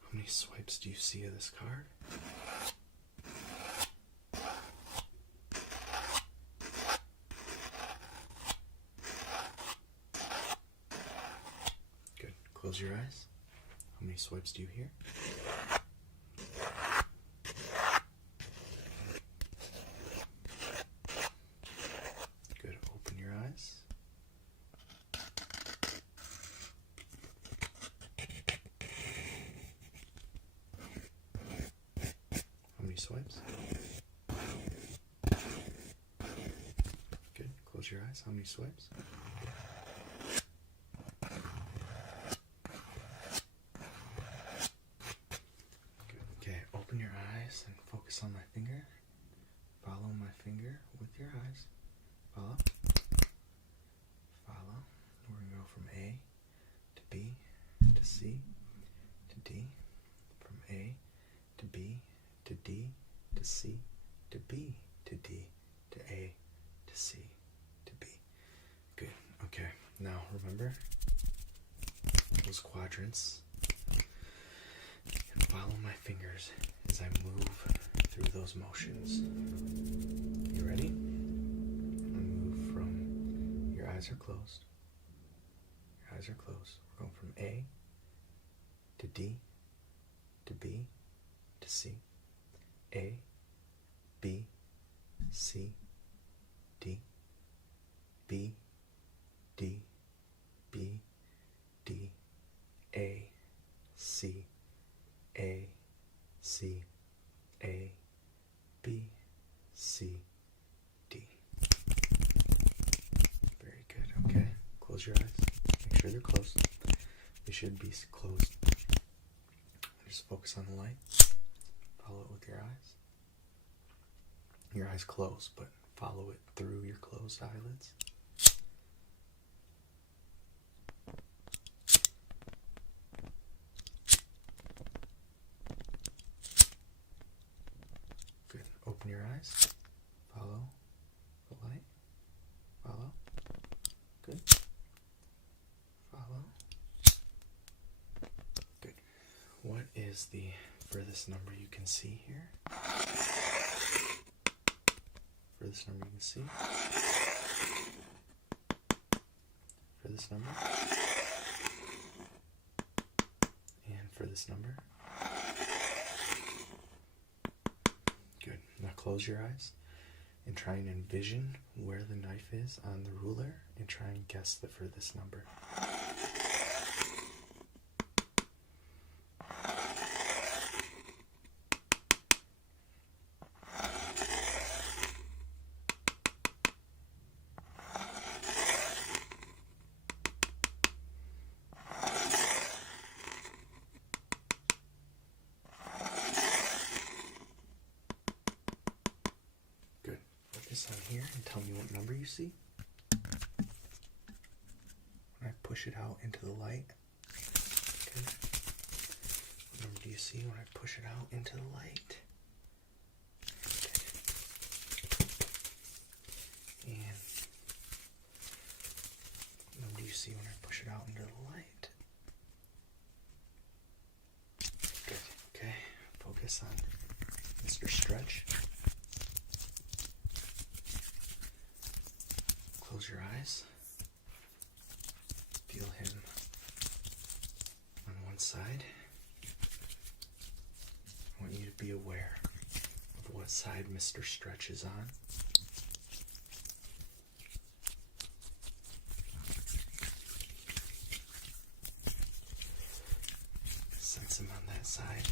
How many swipes do you see of this card? Good. Close your eyes. How many swipes do you hear? Good. Open your eyes. How many swipes? Good. Close your eyes. How many swipes? Open your eyes and focus on my finger. Follow my finger with your eyes. Follow. Follow. We're going to go from A to B to C to D. From A to B to D to C to B to D to A to C to B. Good. Okay. Now remember those quadrants. And follow my fingers as I move through those motions. You ready? I'm going to move from, your eyes are closed. Your eyes are closed. We're going from A to D to B to C. A, B, C, D, B, D, B, D, A, C, A, C, A, B, C, D. Very good. Okay. Close your eyes. Make sure they're closed. They should be closed. Just focus on the light. Follow it with your eyes. Your eyes closed, but follow it through your closed eyelids. Open your eyes. Follow the light. Follow. Good. Follow. Good. What is the furthest number you can see here? Furthest number you can see? Furthest number? And furthest number? Good. Now close your eyes and try and envision where the knife is on the ruler and try and guess the furthest number. On here and tell me what number you see. When I push it out into the light. Okay. What number do you see when I push it out into the light? Okay. And what number do you see when I push it out into the light? Good. Okay. Focus on Mr. Stretch. Close your eyes. Feel him on one side. I want you to be aware of what side Mr. Stretch is on. Sense him on that side.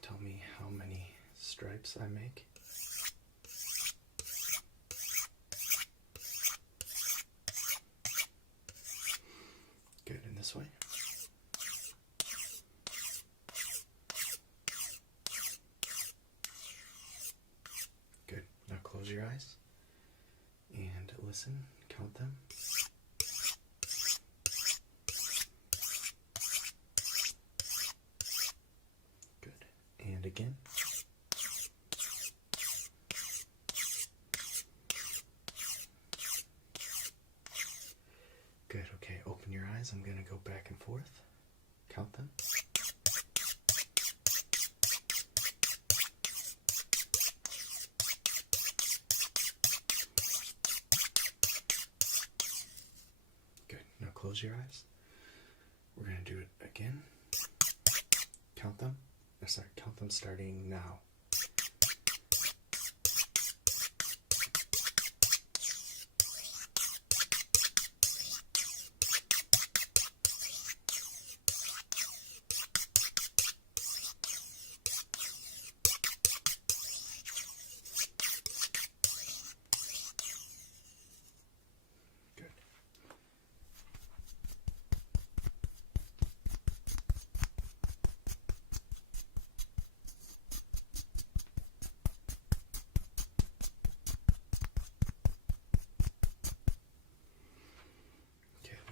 Tell me how many stripes I make. Good, and this way. Good, now close your eyes and listen, count them. And again. eyes, I'm going to go back and forth. Count them. Good. Now close your eyes. We're going to do it again. Count them. Count them starting now.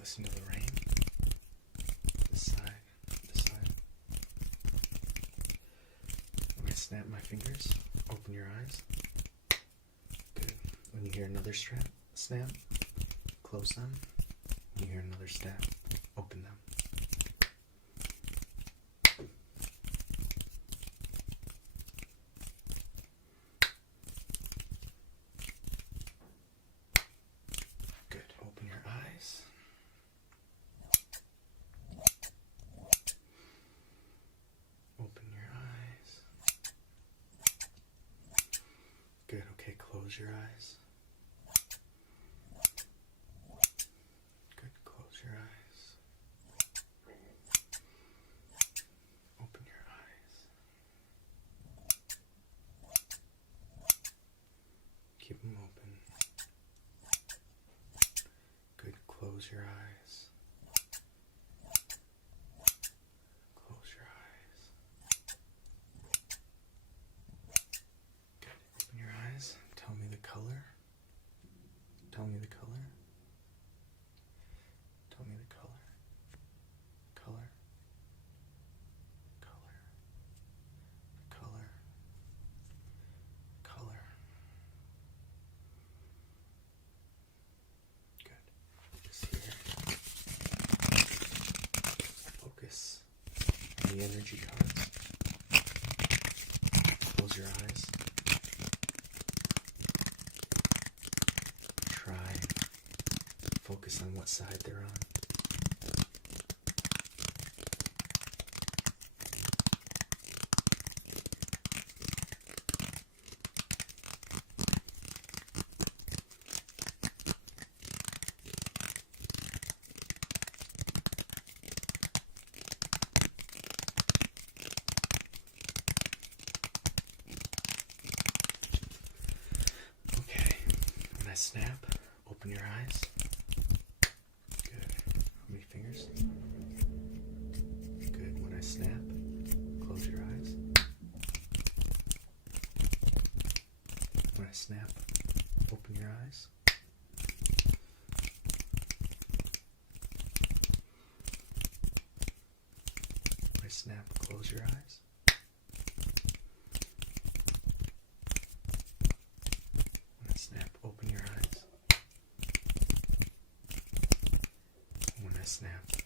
Listen to the rain. This side, this side. When I snap my fingers, open your eyes. Good. When you hear another snap, close them. When you hear another snap, open them. Good. Open your eyes. Good, okay, close your eyes. Good, close your eyes. Open your eyes. Keep them open. Good, close your eyes. Close your eyes. Open your eyes. Tell me the color. Tell me the color. Tell me the color. Color. Color. Color. Color. Good. Just here. Focus on the energy cards. Close your eyes. Focus on what side they're on. Okay, when I snap, open your eyes. Fingers. Good. When I snap, close your eyes. When I snap, open your eyes. When I snap, close your eyes. When I snap, open your eyes. When I snap,